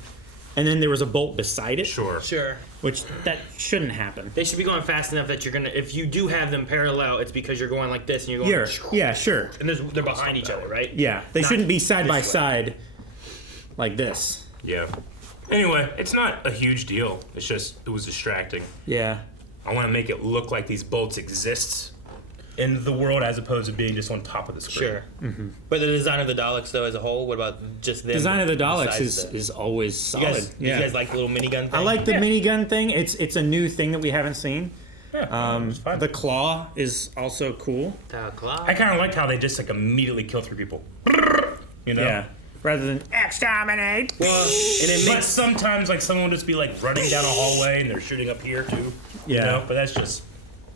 and then there was a bolt beside it. Sure. Which that shouldn't happen. They should be going fast enough that you're gonna. If you do have them parallel, it's because you're going like this and you're going. Yeah, sure. And they're behind each other, right? Yeah, they shouldn't be side by side like this. yeah. Anyway, it's not a huge deal. It's just it was distracting. Yeah. I want to make it look like these bolts exist in the world as opposed to being just on top of the screen. Sure. But the design of the Daleks, though, as a whole, what about just them? Design of the Daleks besides is always solid. You guys like the little minigun thing? I like the minigun thing. It's a new thing that we haven't seen. It's fine. The claw is also cool. The claw. I kind of like how they just like immediately kill through people. You know? Yeah. Rather than exterminate. Well, and it makes sometimes like someone will just be like running down a hallway and they're shooting up here too. Yeah. You know? But that's just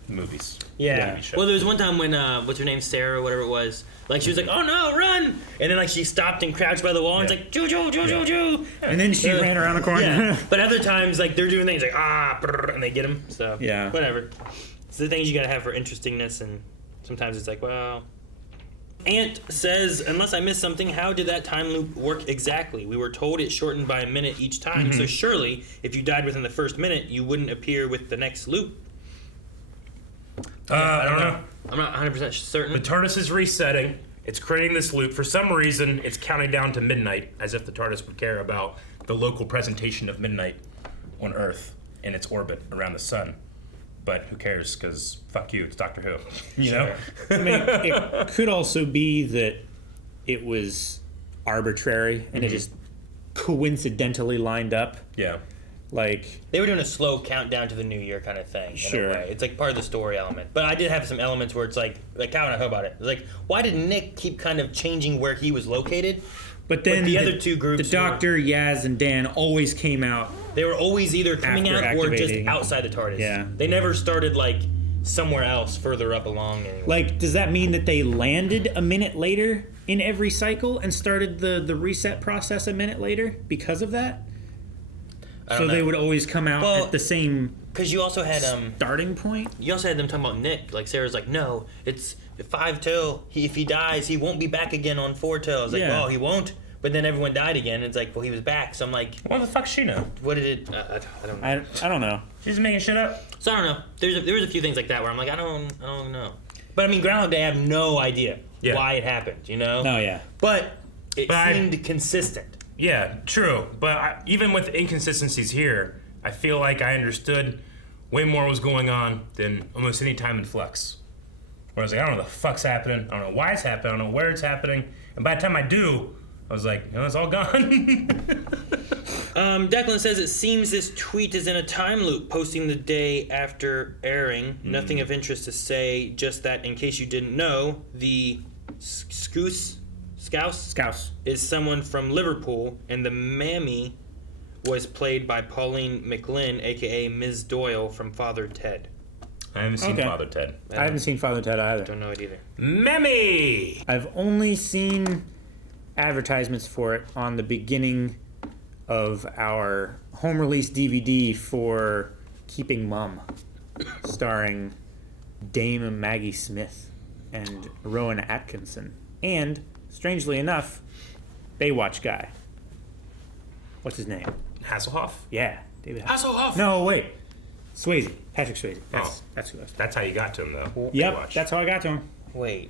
movies. Yeah. TV show. Well, there was one time when what's her name, Sarah, or whatever it was. Like she was like, "Oh no, run!" And then like she stopped and crouched by the wall and it's like, "Joo joo joo joo joo." And then she ran around the corner. Yeah. But other times like they're doing things like brrr, and they get them. So Yeah. whatever. It's the things you gotta have for interestingness, and sometimes it's like, well. Ant says, unless I missed something, how did that time loop work exactly? We were told it shortened by a minute each time, so surely if you died within the first minute, you wouldn't appear with the next loop. I don't know. I'm not 100% certain. The TARDIS is resetting. It's creating this loop. For some reason, it's counting down to midnight, as if the TARDIS would care about the local presentation of midnight on Earth in its orbit around the sun. But who cares? Because fuck you, it's Doctor Who. You know? I mean, it could also be that it was arbitrary and it just coincidentally lined up. Yeah. Like They were doing a slow countdown to the new year kind of thing. Sure. In a way. It's like part of the story element. But I did have some elements where it's like Calvin and I thought about it. It's like, why did Nick keep kind of changing where he was located? But then the other two groups, the Doctor, Yaz, and Dan always came out. They were always either coming After out or just activating. outside the TARDIS. Yeah. They never started like somewhere else, further up along. Anyway. Like, does that mean that they landed a minute later in every cycle and started the reset process a minute later because of that? So they would always come out at the same. Because you also had starting point. You also had them talking about Nick. Like Sarah's like, no, it's 5 till. If he dies, he won't be back again on 4 till. I was like, Yeah. oh, he won't. But then everyone died again. It's like, well, he was back. So I'm like, what the fuck she know? What did it? I don't know. I don't know. She's making shit up. So I don't know. There was a few things like that where I'm like, I don't know. But I mean, Groundhog Day, I have no idea why it happened. You know? No, yeah. But it seemed consistent. Yeah, true. But even with inconsistencies here, I feel like I understood way more was going on than almost any time in Flux. Where I was like, I don't know what the fuck's happening. I don't know why it's happening. I don't know where it's happening. And by the time I do, I was like, it's all gone. Declan says, it seems this tweet is in a time loop, posting the day after airing. Nothing of interest to say, just that in case you didn't know, the Scouse is someone from Liverpool, and the Mammy was played by Pauline McLynn, a.k.a. Ms. Doyle from Father Ted. I haven't seen Father Ted. I haven't seen Father Ted either. Don't know it either. Mammy! I've only seen advertisements for it on the beginning of our home release DVD for Keeping Mum, starring Dame Maggie Smith and Rowan Atkinson. And, strangely enough, Baywatch guy. What's his name? Hasselhoff? Yeah, David Hasselhoff! No, wait. Swayze. Patrick Swayze. That's who it was. That's how you got to him, though. Yep, Baywatch. that's how I got to him. Wait.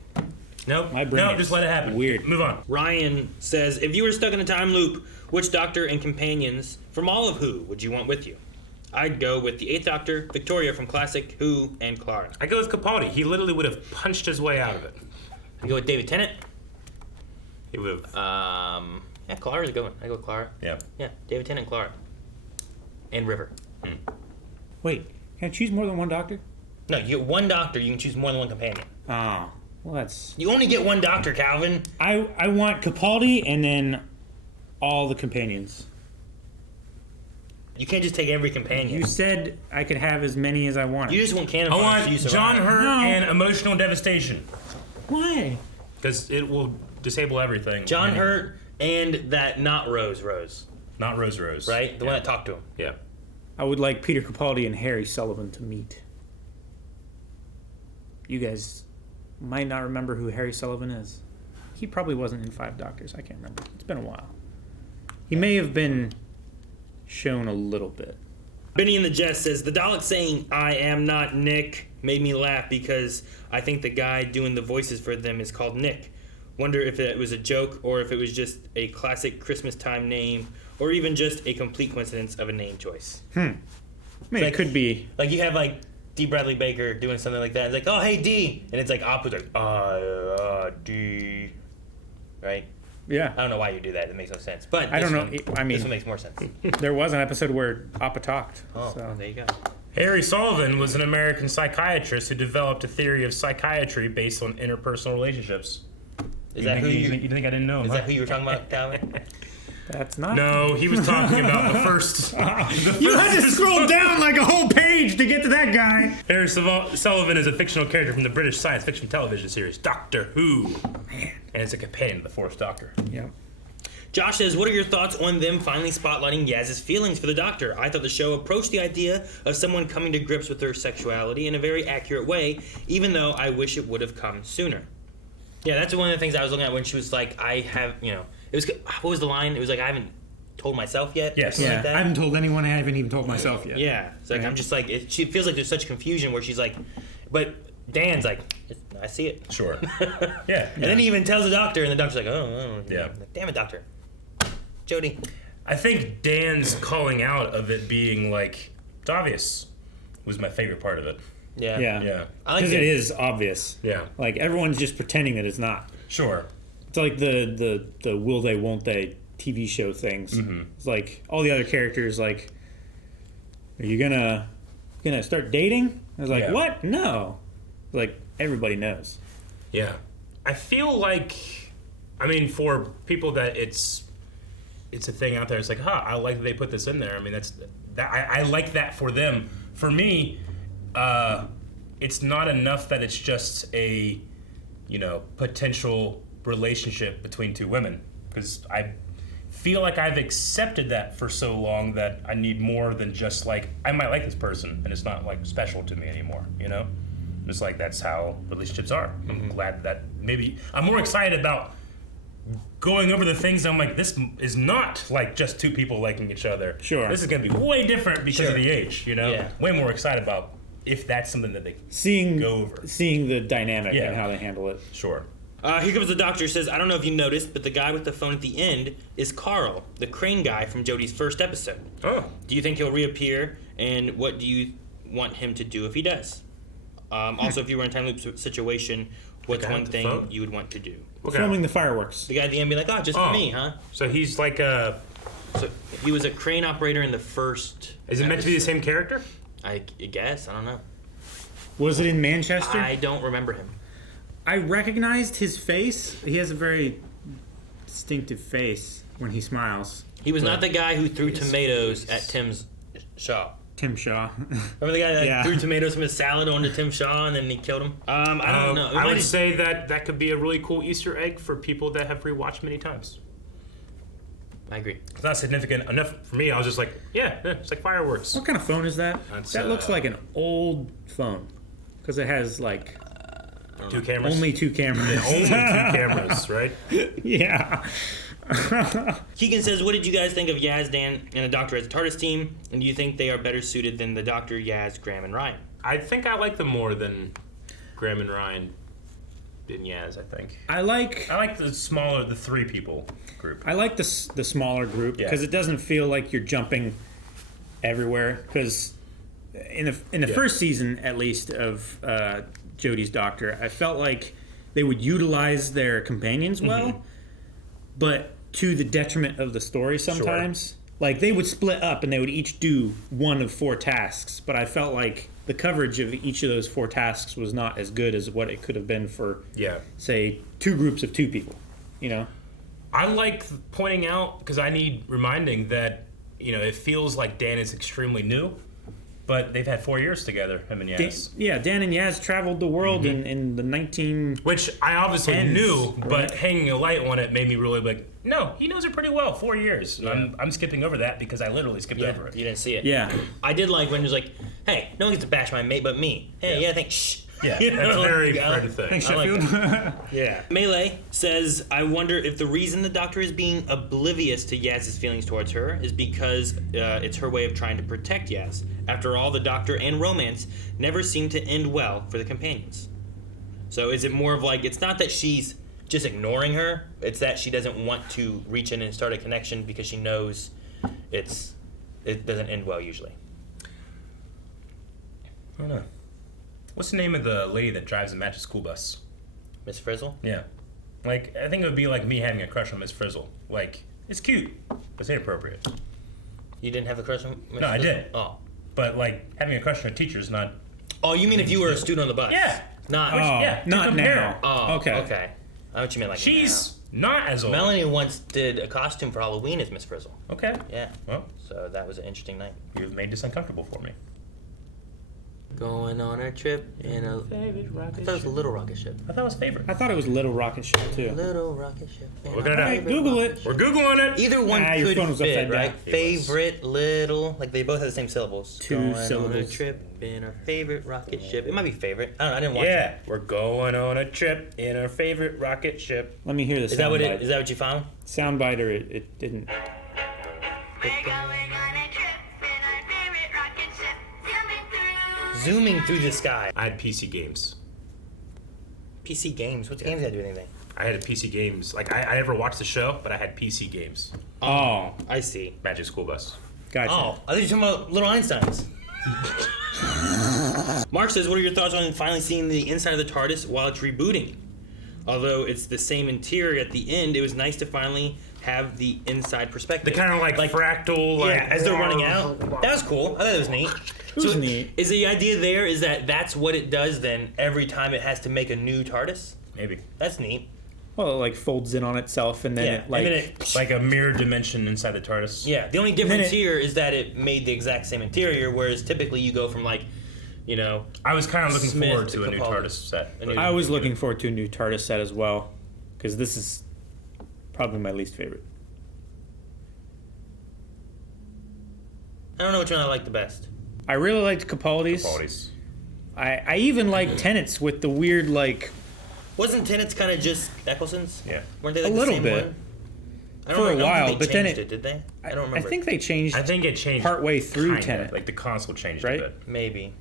Nope. My brain No, is just let it happen. weird. Move on. Ryan says, if you were stuck in a time loop, which Doctor and companions from all of Who would you want with you? I'd go with the 8th Doctor, Victoria from Classic Who, and Clara. I go with Capaldi. He literally would have punched his way out of it. I'd go with David Tennant. He would have. Yeah, Clara's a good one. I go with Clara. Yeah. Yeah, David Tennant and Clara. and River. Wait, can I choose more than one doctor? No, you get one doctor. You can choose more than one companion. Oh, well, that's... You only get one doctor, Calvin. I want Capaldi and then all the companions. You can't just take every companion. You said I could have as many as I wanted. You just want canon. I want John Hurt and emotional devastation. Why? Because it will disable everything. John Hurt and that not Rose. Not Rose. Right? The one that talked to him. Yeah. I would like Peter Capaldi and Harry Sullivan to meet. You guys might not remember who Harry Sullivan is. He probably wasn't in Five Doctors. I can't remember. It's been a while. He may have been shown a little bit. Benny in the Jest says, the Dalek saying, I am not Nick, made me laugh because I think the guy doing the voices for them is called Nick. Wonder if it was a joke or if it was just a classic Christmas time name or even just a complete coincidence of a name choice. I mean, it could be. Like you have like D. Bradley Baker doing something like that. It's like, oh, hey, D. And it's like opposite. D. Right? Yeah. I don't know why you do that. It makes no sense. But I don't know. I mean, this one makes more sense. There was an episode where Appa talked. Oh, so. there you go. Harry Sullivan was an American psychiatrist who developed a theory of psychiatry based on interpersonal relationships. Is that who you think I didn't know him? Is that who you were talking about, Calvin? That's not. No, he was talking about the first. You had to scroll down like a whole page to get to that guy. Harry Sullivan is a fictional character from the British science fiction television series Doctor Who. Man. And it's a companion of the Fourth Doctor. Yep. Josh says, what are your thoughts on them finally spotlighting Yaz's feelings for the Doctor? I thought the show approached the idea of someone coming to grips with their sexuality in a very accurate way, even though I wish it would have come sooner. Yeah, that's one of the things I was looking at when she was like, I have, it was, what was the line? It was like, I haven't told myself yet? Yes. Yeah, Like that. I haven't told anyone, I haven't even told myself yet. Yeah. It's like, I'm just like, she feels like there's such confusion where she's like, but Dan's like, I see it. Sure. Yeah. And then he even tells the Doctor, and the Doctor's like, oh. Yeah. Like, damn it, Doctor. Jody. I think Dan's calling out of it being like, it's obvious, was my favorite part of it. Yeah. Yeah. I like Because it is obvious. Yeah. Like, everyone's just pretending that it's not. Sure. It's like the will they, won't they TV show things. Mm-hmm. It's like, all the other characters, like, are you gonna start dating? I was like, what? No. Like, everybody knows. Yeah. I feel like, I mean, for people that it's a thing out there, it's like, I like that they put this in there. I mean, I like that for them. For me, it's not enough that it's just a, potential relationship between two women. Because I feel like I've accepted that for so long that I need more than just like, I might like this person and it's not like special to me anymore, It's like, that's how relationships are. I'm glad that I'm more excited about going over the things I'm like, this is not like just two people liking each other. Sure. This is going to be way different because of the age, Yeah. Way more excited about if that's something that they go over. Seeing the dynamic and how they handle it. Sure. Here comes the Doctor. Says, I don't know if you noticed, but the guy with the phone at the end is Carl, the crane guy from Jodie's first episode. Oh. Do you think he'll reappear, and what do you want him to do if he does? Also, if you were in a time loop situation, what's one thing you would want to do? Filming the fireworks. The guy at the end be like, just for me, huh? So he's like So he was a crane operator in the first Is it meant to be the same character? I guess. I don't know. Was it in Manchester? I don't remember him. I recognized his face. He has a very distinctive face when he smiles. He was not the guy who threw tomatoes at Tim Shaw. Tim Shaw. Remember the guy that threw tomatoes from his salad onto Tim Shaw and then he killed him? I don't know. I would say that could be a really cool Easter egg for people that have rewatched many times. I agree. It's not significant enough for me. I was just like, it's like fireworks. What kind of phone is that? That's, that looks like an old phone. Because it has, like... 2 cameras? Only 2 cameras. Yeah, only 2 cameras, right? Yeah. Keegan says, what did you guys think of Yaz, Dan, and the Doctor as a TARDIS team? And do you think they are better suited than the Doctor, Yaz, Graham, and Ryan? I think I like them more than Graham and Ryan and Yaz, I think. I like the 3 people group. I like the smaller group because it doesn't feel like you're jumping everywhere. Because in the first season, at least, of Jodie's Doctor, I felt like they would utilize their companions well, but to the detriment of the story sometimes. like they would split up and they would each do one of 4 tasks, but I felt like the coverage of each of those 4 tasks was not as good as what it could have been for, say, 2 groups of 2 people, you know? I like pointing out, because I need reminding that, you know, it feels like Dan is extremely new, but they've had 4 years together, him and Yaz. Dan and Yaz traveled the world in the 19... Which I obviously 10s, knew, right? but hanging a light on it made me really like, no, he knows her pretty well, 4 years. Yeah. I'm skipping over that because I literally skipped over it. You didn't see it. Yeah. I did like when he was like, hey, no one gets to bash my mate but me. Hey, I think, shh. Yeah, You that's know, very like, Fred thing. Thanks, I like Sheffield. Yeah. Melee says, I wonder if the reason the Doctor is being oblivious to Yaz's feelings towards her is because it's her way of trying to protect Yaz. After all, the Doctor and romance never seem to end well for the companions. So is it more of like, it's not that she's just ignoring her, it's that she doesn't want to reach in and start a connection because she knows it doesn't end well usually. I don't know. What's the name of the lady that drives the magic school bus? Miss Frizzle? Yeah. Like, I think it would be like me having a crush on Miss Frizzle. Like, it's cute, but it's inappropriate. You didn't have a crush on Miss No, I Frizzle? did. Oh. But, like, having a crush on a teacher is not... Oh, you mean if you were a student on the bus? Yeah. Not. Yeah, not compare. now. Oh, Okay. Okay. I know what you meant. Like She's not as now. old. Melanie once did a costume for Halloween as Miss Frizzle. Okay. Yeah. Well, So that was an interesting night. you've made this uncomfortable for me. Going on a trip in a. Favorite I rocket thought it was a little rocket ship. I thought it was favorite. I thought it was Little Rocket Ship, too. Little rocket ship. Look at Hey, it up. Google it. We're Googling it. Either one Nah, your could phone was fit, upside down. right? It was. Favorite, little, like they both have the same syllables. 2 Going on a syllables. trip in our favorite rocket ship. It might be favorite. I don't know. I didn't watch Yeah, it. we're going on a trip in our favorite rocket ship. Let me hear the Is that what soundbite. Is that what you found? Soundbite or it didn't. Zooming through the sky. I had PC games. PC games. What games that do anything? I had a PC games. Like, I never watched the show, but I had PC games. Oh, I see. Magic School Bus. gotcha. Oh, I thought you were talking about Little Einsteins. Mark says, what are your thoughts on finally seeing the inside of the TARDIS while it's rebooting? Although it's the same interior at the end, it was nice to finally have the inside perspective. The kind of like fractal, like... Yeah, as they're running out. That was cool. I thought that was neat. It was neat. Is the idea there is that that's what it does then every time it has to make a new TARDIS? Maybe. That's neat. Well, it like folds in on itself and then Yeah, it like... and then it, Like a mirror dimension inside the TARDIS. yeah, the only difference it- here is that it made the exact same interior, whereas typically you go from like, you know, I was kind of looking Smith forward to to a new Capaldi. TARDIS set. A new- I was looking forward to a new TARDIS set as well, because this is probably my least favorite. I don't know which one I like the best. I really liked Capaldi's. Qualities. I even liked Tennant's with the weird like Wasn't Tennant's kind of just Eccleston's? Yeah. Weren't they like A the little same bit. one? For I a don't think while, they but then changed it- did they? I don't remember. I think they changed. I think it changed Partway through kinda. Tenet. Like the console changed Right? a bit. Maybe.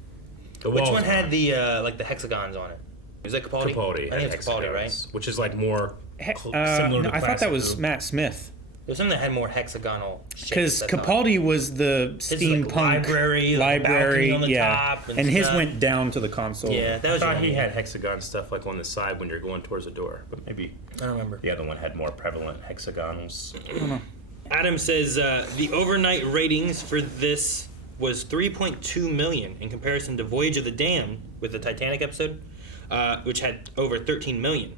The Which walls one were had on. the like the hexagons on it? Was that Capaldi? Capaldi? I think it's Capaldi, right? hexagons, which is like more He- similar no, to I thought that was classic. Matt Smith. There was something that had more hexagonal shapes. Because that's all. Capaldi was the His is like steampunk library, like balcony on the yeah, top and his stuff. went down to the console. Yeah, that I was. thought your he one. had hexagon stuff like on the side when you're going towards the door, but maybe I don't remember. the other one had more prevalent hexagonals. Adam says the overnight ratings for this was 3.2 million in comparison to Voyage of the Damned with the Titanic episode, which had over 13 million.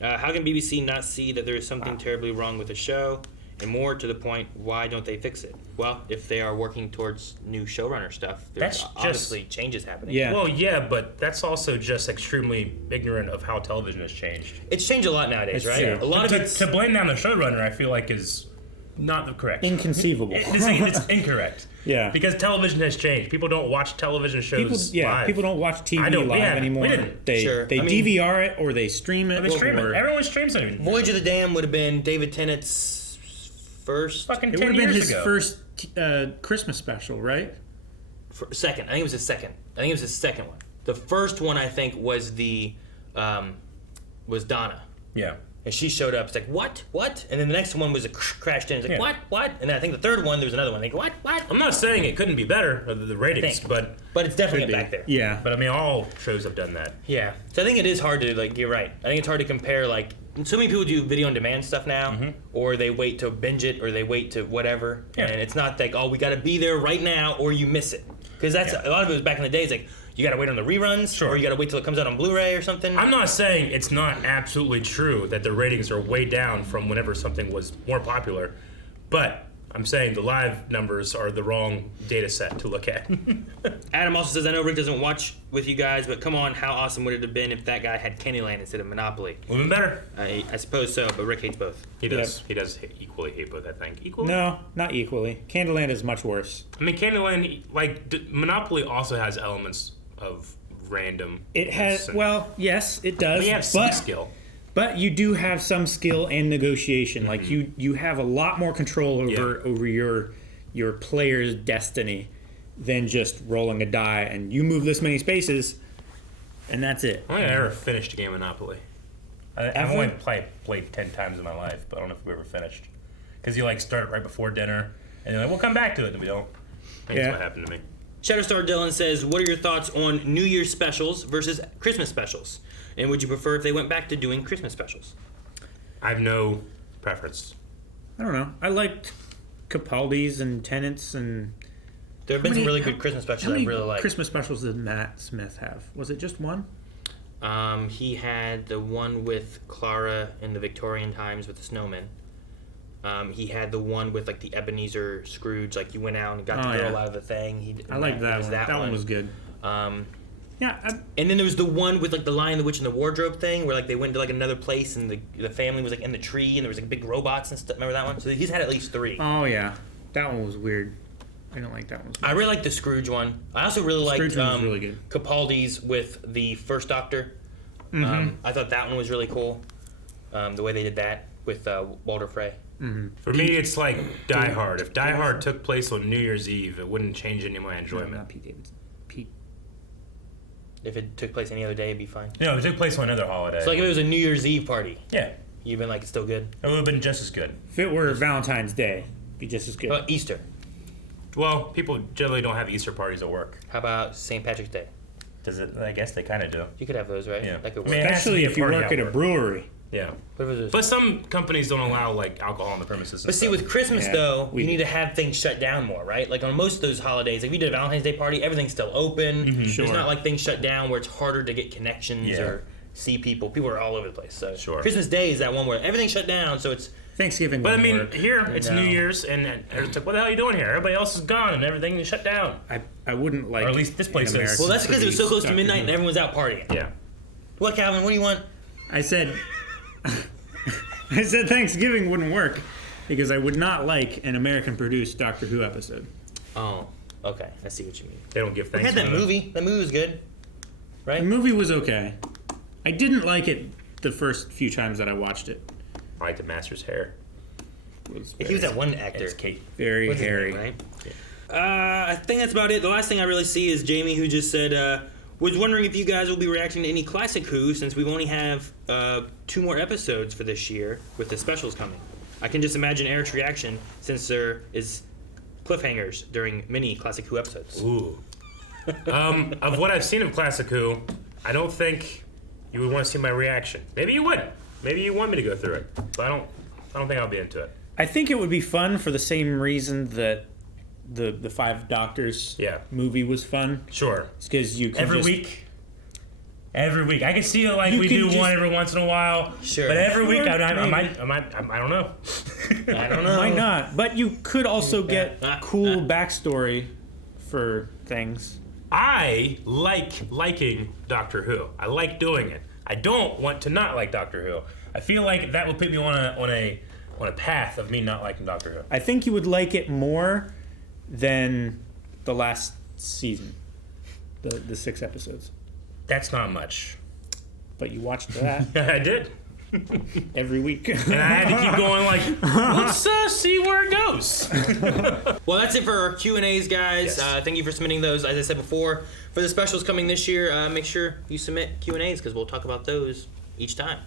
How can BBC not see that there is something terribly wrong with the show? And more to the point, why don't they fix it? Well, if they are working towards new showrunner stuff, there's That's just- obviously changes happening. Yeah. Well, yeah, but that's also just extremely ignorant of how television has changed. It's changed a lot nowadays, It's right? true. A lot of to, it's to blame that on the showrunner, I feel like is not the correct. Inconceivable. It's incorrect. Yeah. Because television has changed. People don't watch television shows live. people don't watch TV I don't- live yeah, anymore. we didn't. They Sure. they I mean- DVR it or they stream it. They stream or, it. Everyone streams it. Voyage of the Damned would have been David Tennant's first, Fucking It 10 would have been years his ago. first Christmas special, right? second. I think it was his second. I think it was his second one. The first one I think was the was Donna. Yeah. And she showed up. It's like, what? And then the next one was a crashed in. It's like, Yeah. what? And then I think the third one, there was another one. Like, what? I'm not saying it couldn't be better, the ratings, Think. but It's definitely back there. Yeah. I mean, all shows have done that. Yeah. So I think it is hard to, like, you're right. I think it's hard to compare, like, so many people do video on demand stuff now, or they wait to binge it, or they wait to whatever, and it's not like, oh, we got to be there right now, or you miss it. Because that's a lot of it was back in the days, like you got to wait on the reruns, or you got to wait till it comes out on Blu-ray or something. I'm not saying it's not absolutely true that the ratings are way down from whenever something was more popular, but I'm saying the live numbers are the wrong data set to look at. Adam also says, I know Rick doesn't watch with you guys, but come on, how awesome would it have been if that guy had Candyland instead of Monopoly? Would have been better. I suppose so, but Rick hates both. He does. He does equally hate both, I think. Equally? No, not equally. Candyland is much worse. I mean, Candyland, like, Monopoly also has elements of random. It has, well, yes, it does. But you have some skill. But you do have some skill and negotiation. Like you have a lot more control over your player's destiny than just rolling a die and you move this many spaces and that's it. I don't think I ever finished a game of Monopoly. I've only played 10 times in my life, but I don't know if we ever finished. Because you like start right before dinner and you're like, we'll come back to it, and we don't. I think that's what happened to me. Shadowstar Dylan says, what are your thoughts on New Year's specials versus Christmas specials? And would you prefer if they went back to doing Christmas specials? I have no preference. I don't know. I liked Capaldi's and Tennant's and... There have been some really good Christmas specials I really like. Christmas specials did Matt Smith have? Was it just one? He had the one with Clara in the Victorian times with the snowman. He had the one with like the Ebenezer Scrooge, like you went out and got the girl out of the thing. I like that one. That one was good. And then there was the one with like the Lion, the Witch, and the Wardrobe thing, where like they went to like another place and the family was like in the tree and there was like big robots and stuff. Remember that one? So he's had at least 3. Oh yeah, that one was weird. I don't like that one. I really like the Scrooge one. I also really liked really good. Capaldi's with the First Doctor. I thought that one was really cool. The way they did that with Walter Frey. For me, it's like Die Hard. If Die Hard took place on New Year's Eve, it wouldn't change any of my enjoyment. No, not Pete Davidson. Pete. If it took place any other day, it'd be fine. No, if it took place on another holiday. So like if it was a New Year's Eve party. Yeah. You've been like, it's still good? It would have been just as good. If it were Valentine's Day, it'd be just as good. Easter. Well, people generally don't have Easter parties at work. How about St. Patrick's Day? Does it? I guess they kind of do. You could have those, right? Yeah. That could work. Especially if you work at a brewery. Yeah. What if it was But some companies don't allow like alcohol on the premises. But see, with Christmas though, you need to have things shut down more, right? Like on most of those holidays, if you did a Valentine's Day party, everything's still open. There's not like things shut down where it's harder to get connections or see people. People are all over the place. So Christmas Day is that one where everything's shut down, so it's Thanksgiving. But I mean, here it's New Year's, and it's like, what the hell are you doing here? Everybody else is gone, and everything is shut down. I wouldn't like. Or at least this place is. Well, that's because it was so close to midnight and everyone's out partying. Yeah. What, Calvin? What do you want? I said Thanksgiving wouldn't work because I would not like an American-produced Doctor Who episode. Oh, okay. I see what you mean. They don't give We thanks. had that movie. That movie was good, right? The movie was okay. I didn't like it the first few times that I watched it. I like the Master's hair. He was that one actor. It's Kate. Very What's his hairy. name, right? I think that's about it. The last thing I really see is Jamie, who just said, was wondering if you guys will be reacting to any classic Who, since we only have 2 more episodes for this year with the specials coming. I can just imagine Eric's reaction since there is cliffhangers during many classic Who episodes. Ooh. Of what I've seen of classic Who, I don't think you would want to see my reaction. Maybe you would. Maybe you want me to go through it, but I don't think I'll be into it. I think it would be fun for the same reason that the Five Doctors movie was fun. Sure. It's because you can Every week, I can see it like we do one every once in a while. Sure. But every week, I don't know. I don't know. Why not? But you could also get cool backstory for things. I like liking Doctor Who. I like doing it. I don't want to not like Doctor Who. I feel like that would put me on a path of me not liking Doctor Who. I think you would like it more than the last season, the 6 episodes. That's not much. But you watched that. I did. Every week. And I had to keep going like, let's see where it goes. Well, that's it for our Q&As, guys. Yes. Thank you for submitting those. As I said before, for the specials coming this year, make sure you submit Q&As because we'll talk about those each time.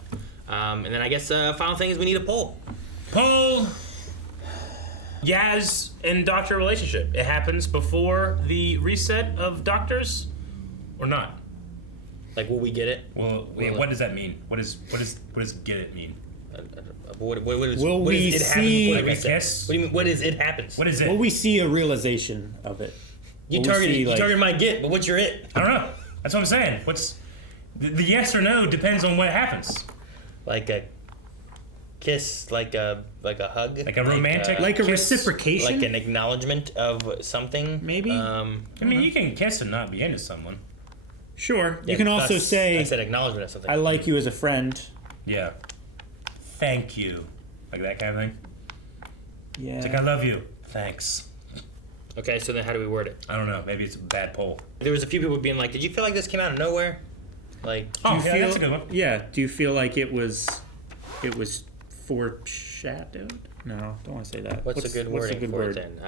And then I guess final thing is we need a poll. Poll. Yaz and Doctor relationship. It happens before the reset of Doctors or not? Like, will we get it? Well, wait, what does that mean? What does get it mean? What Will we see a kiss? What do you mean? What is it happens? What is it? Will we see a realization of it? You targeted my get, but what's your it? I don't know. That's what I'm saying. What's the yes or no depends on what happens. Like a kiss, like a hug, like a romantic, like a kiss, reciprocation, like an acknowledgement of something. Maybe. I mean, you can kiss and not be into someone. Sure. Yeah, you can also say, I said acknowledgement of something. I like you as a friend. Yeah. Thank you. Like that kind of thing. Yeah. It's like, I love you. Thanks. Okay, so then how do we word it? I don't know. Maybe it's a bad poll. There was a few people being like, did you feel like this came out of nowhere? Like, that's a good one. Yeah. Do you feel like it was foreshadowed? No, don't want to say that. What's a good wording for it then?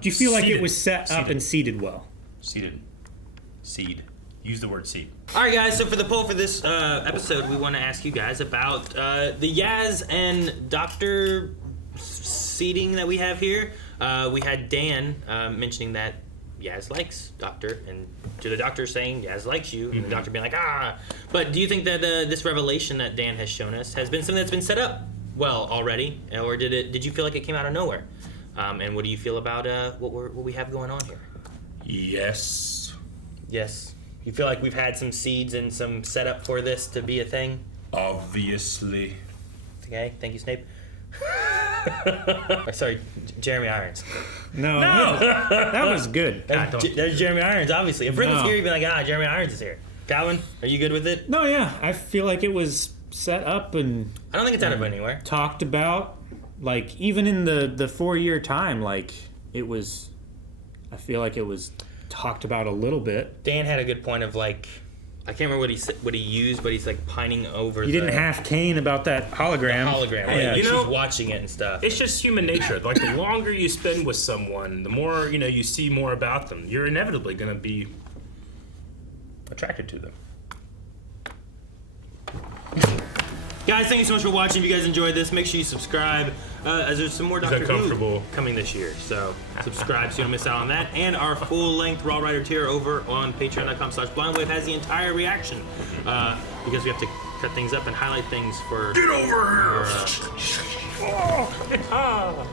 Do you feel like seeded. it was set up and seeded well? Seed. Use the word seed. All right, guys. So for the poll for this episode, we want to ask you guys about the Yaz and Doctor seating that we have here. We had Dan mentioning that Yaz likes Doctor, and to the Doctor saying Yaz likes you, and the Doctor being like, ah. But do you think that this revelation that Dan has shown us has been something that's been set up well already, or did you feel like it came out of nowhere? And what do you feel about what we have going on here? Yes. Yes. You feel like we've had some seeds and some setup for this to be a thing? Obviously. Okay, thank you, Snape. Sorry, Jeremy Irons. No. That was good. There's Jeremy Irons, obviously. If Rick was here, he'd be like, Jeremy Irons is here. Calvin, are you good with it? No, yeah. I feel like it was set up and... I don't think it's out of anywhere. Talked about, like, even in the 4-year time, like, it was... I feel like it was talked about a little bit. Dan had a good point of, like... I can't remember what he used, but he's like pining over. You didn't half cane about that hologram. The hologram, right? Yeah. You know, she's watching it and stuff. It's just human nature. Like the longer you spend with someone, the more you see more about them. You're inevitably going to be attracted to them. Guys, thank you so much for watching. If you guys enjoyed this, make sure you subscribe. As there's some more Doctor Who coming this year, so subscribe so you don't miss out on that. And our full-length Raw Rider tier over on patreon.com/blindwave has the entire reaction because we have to cut things up and highlight things for. Get over here!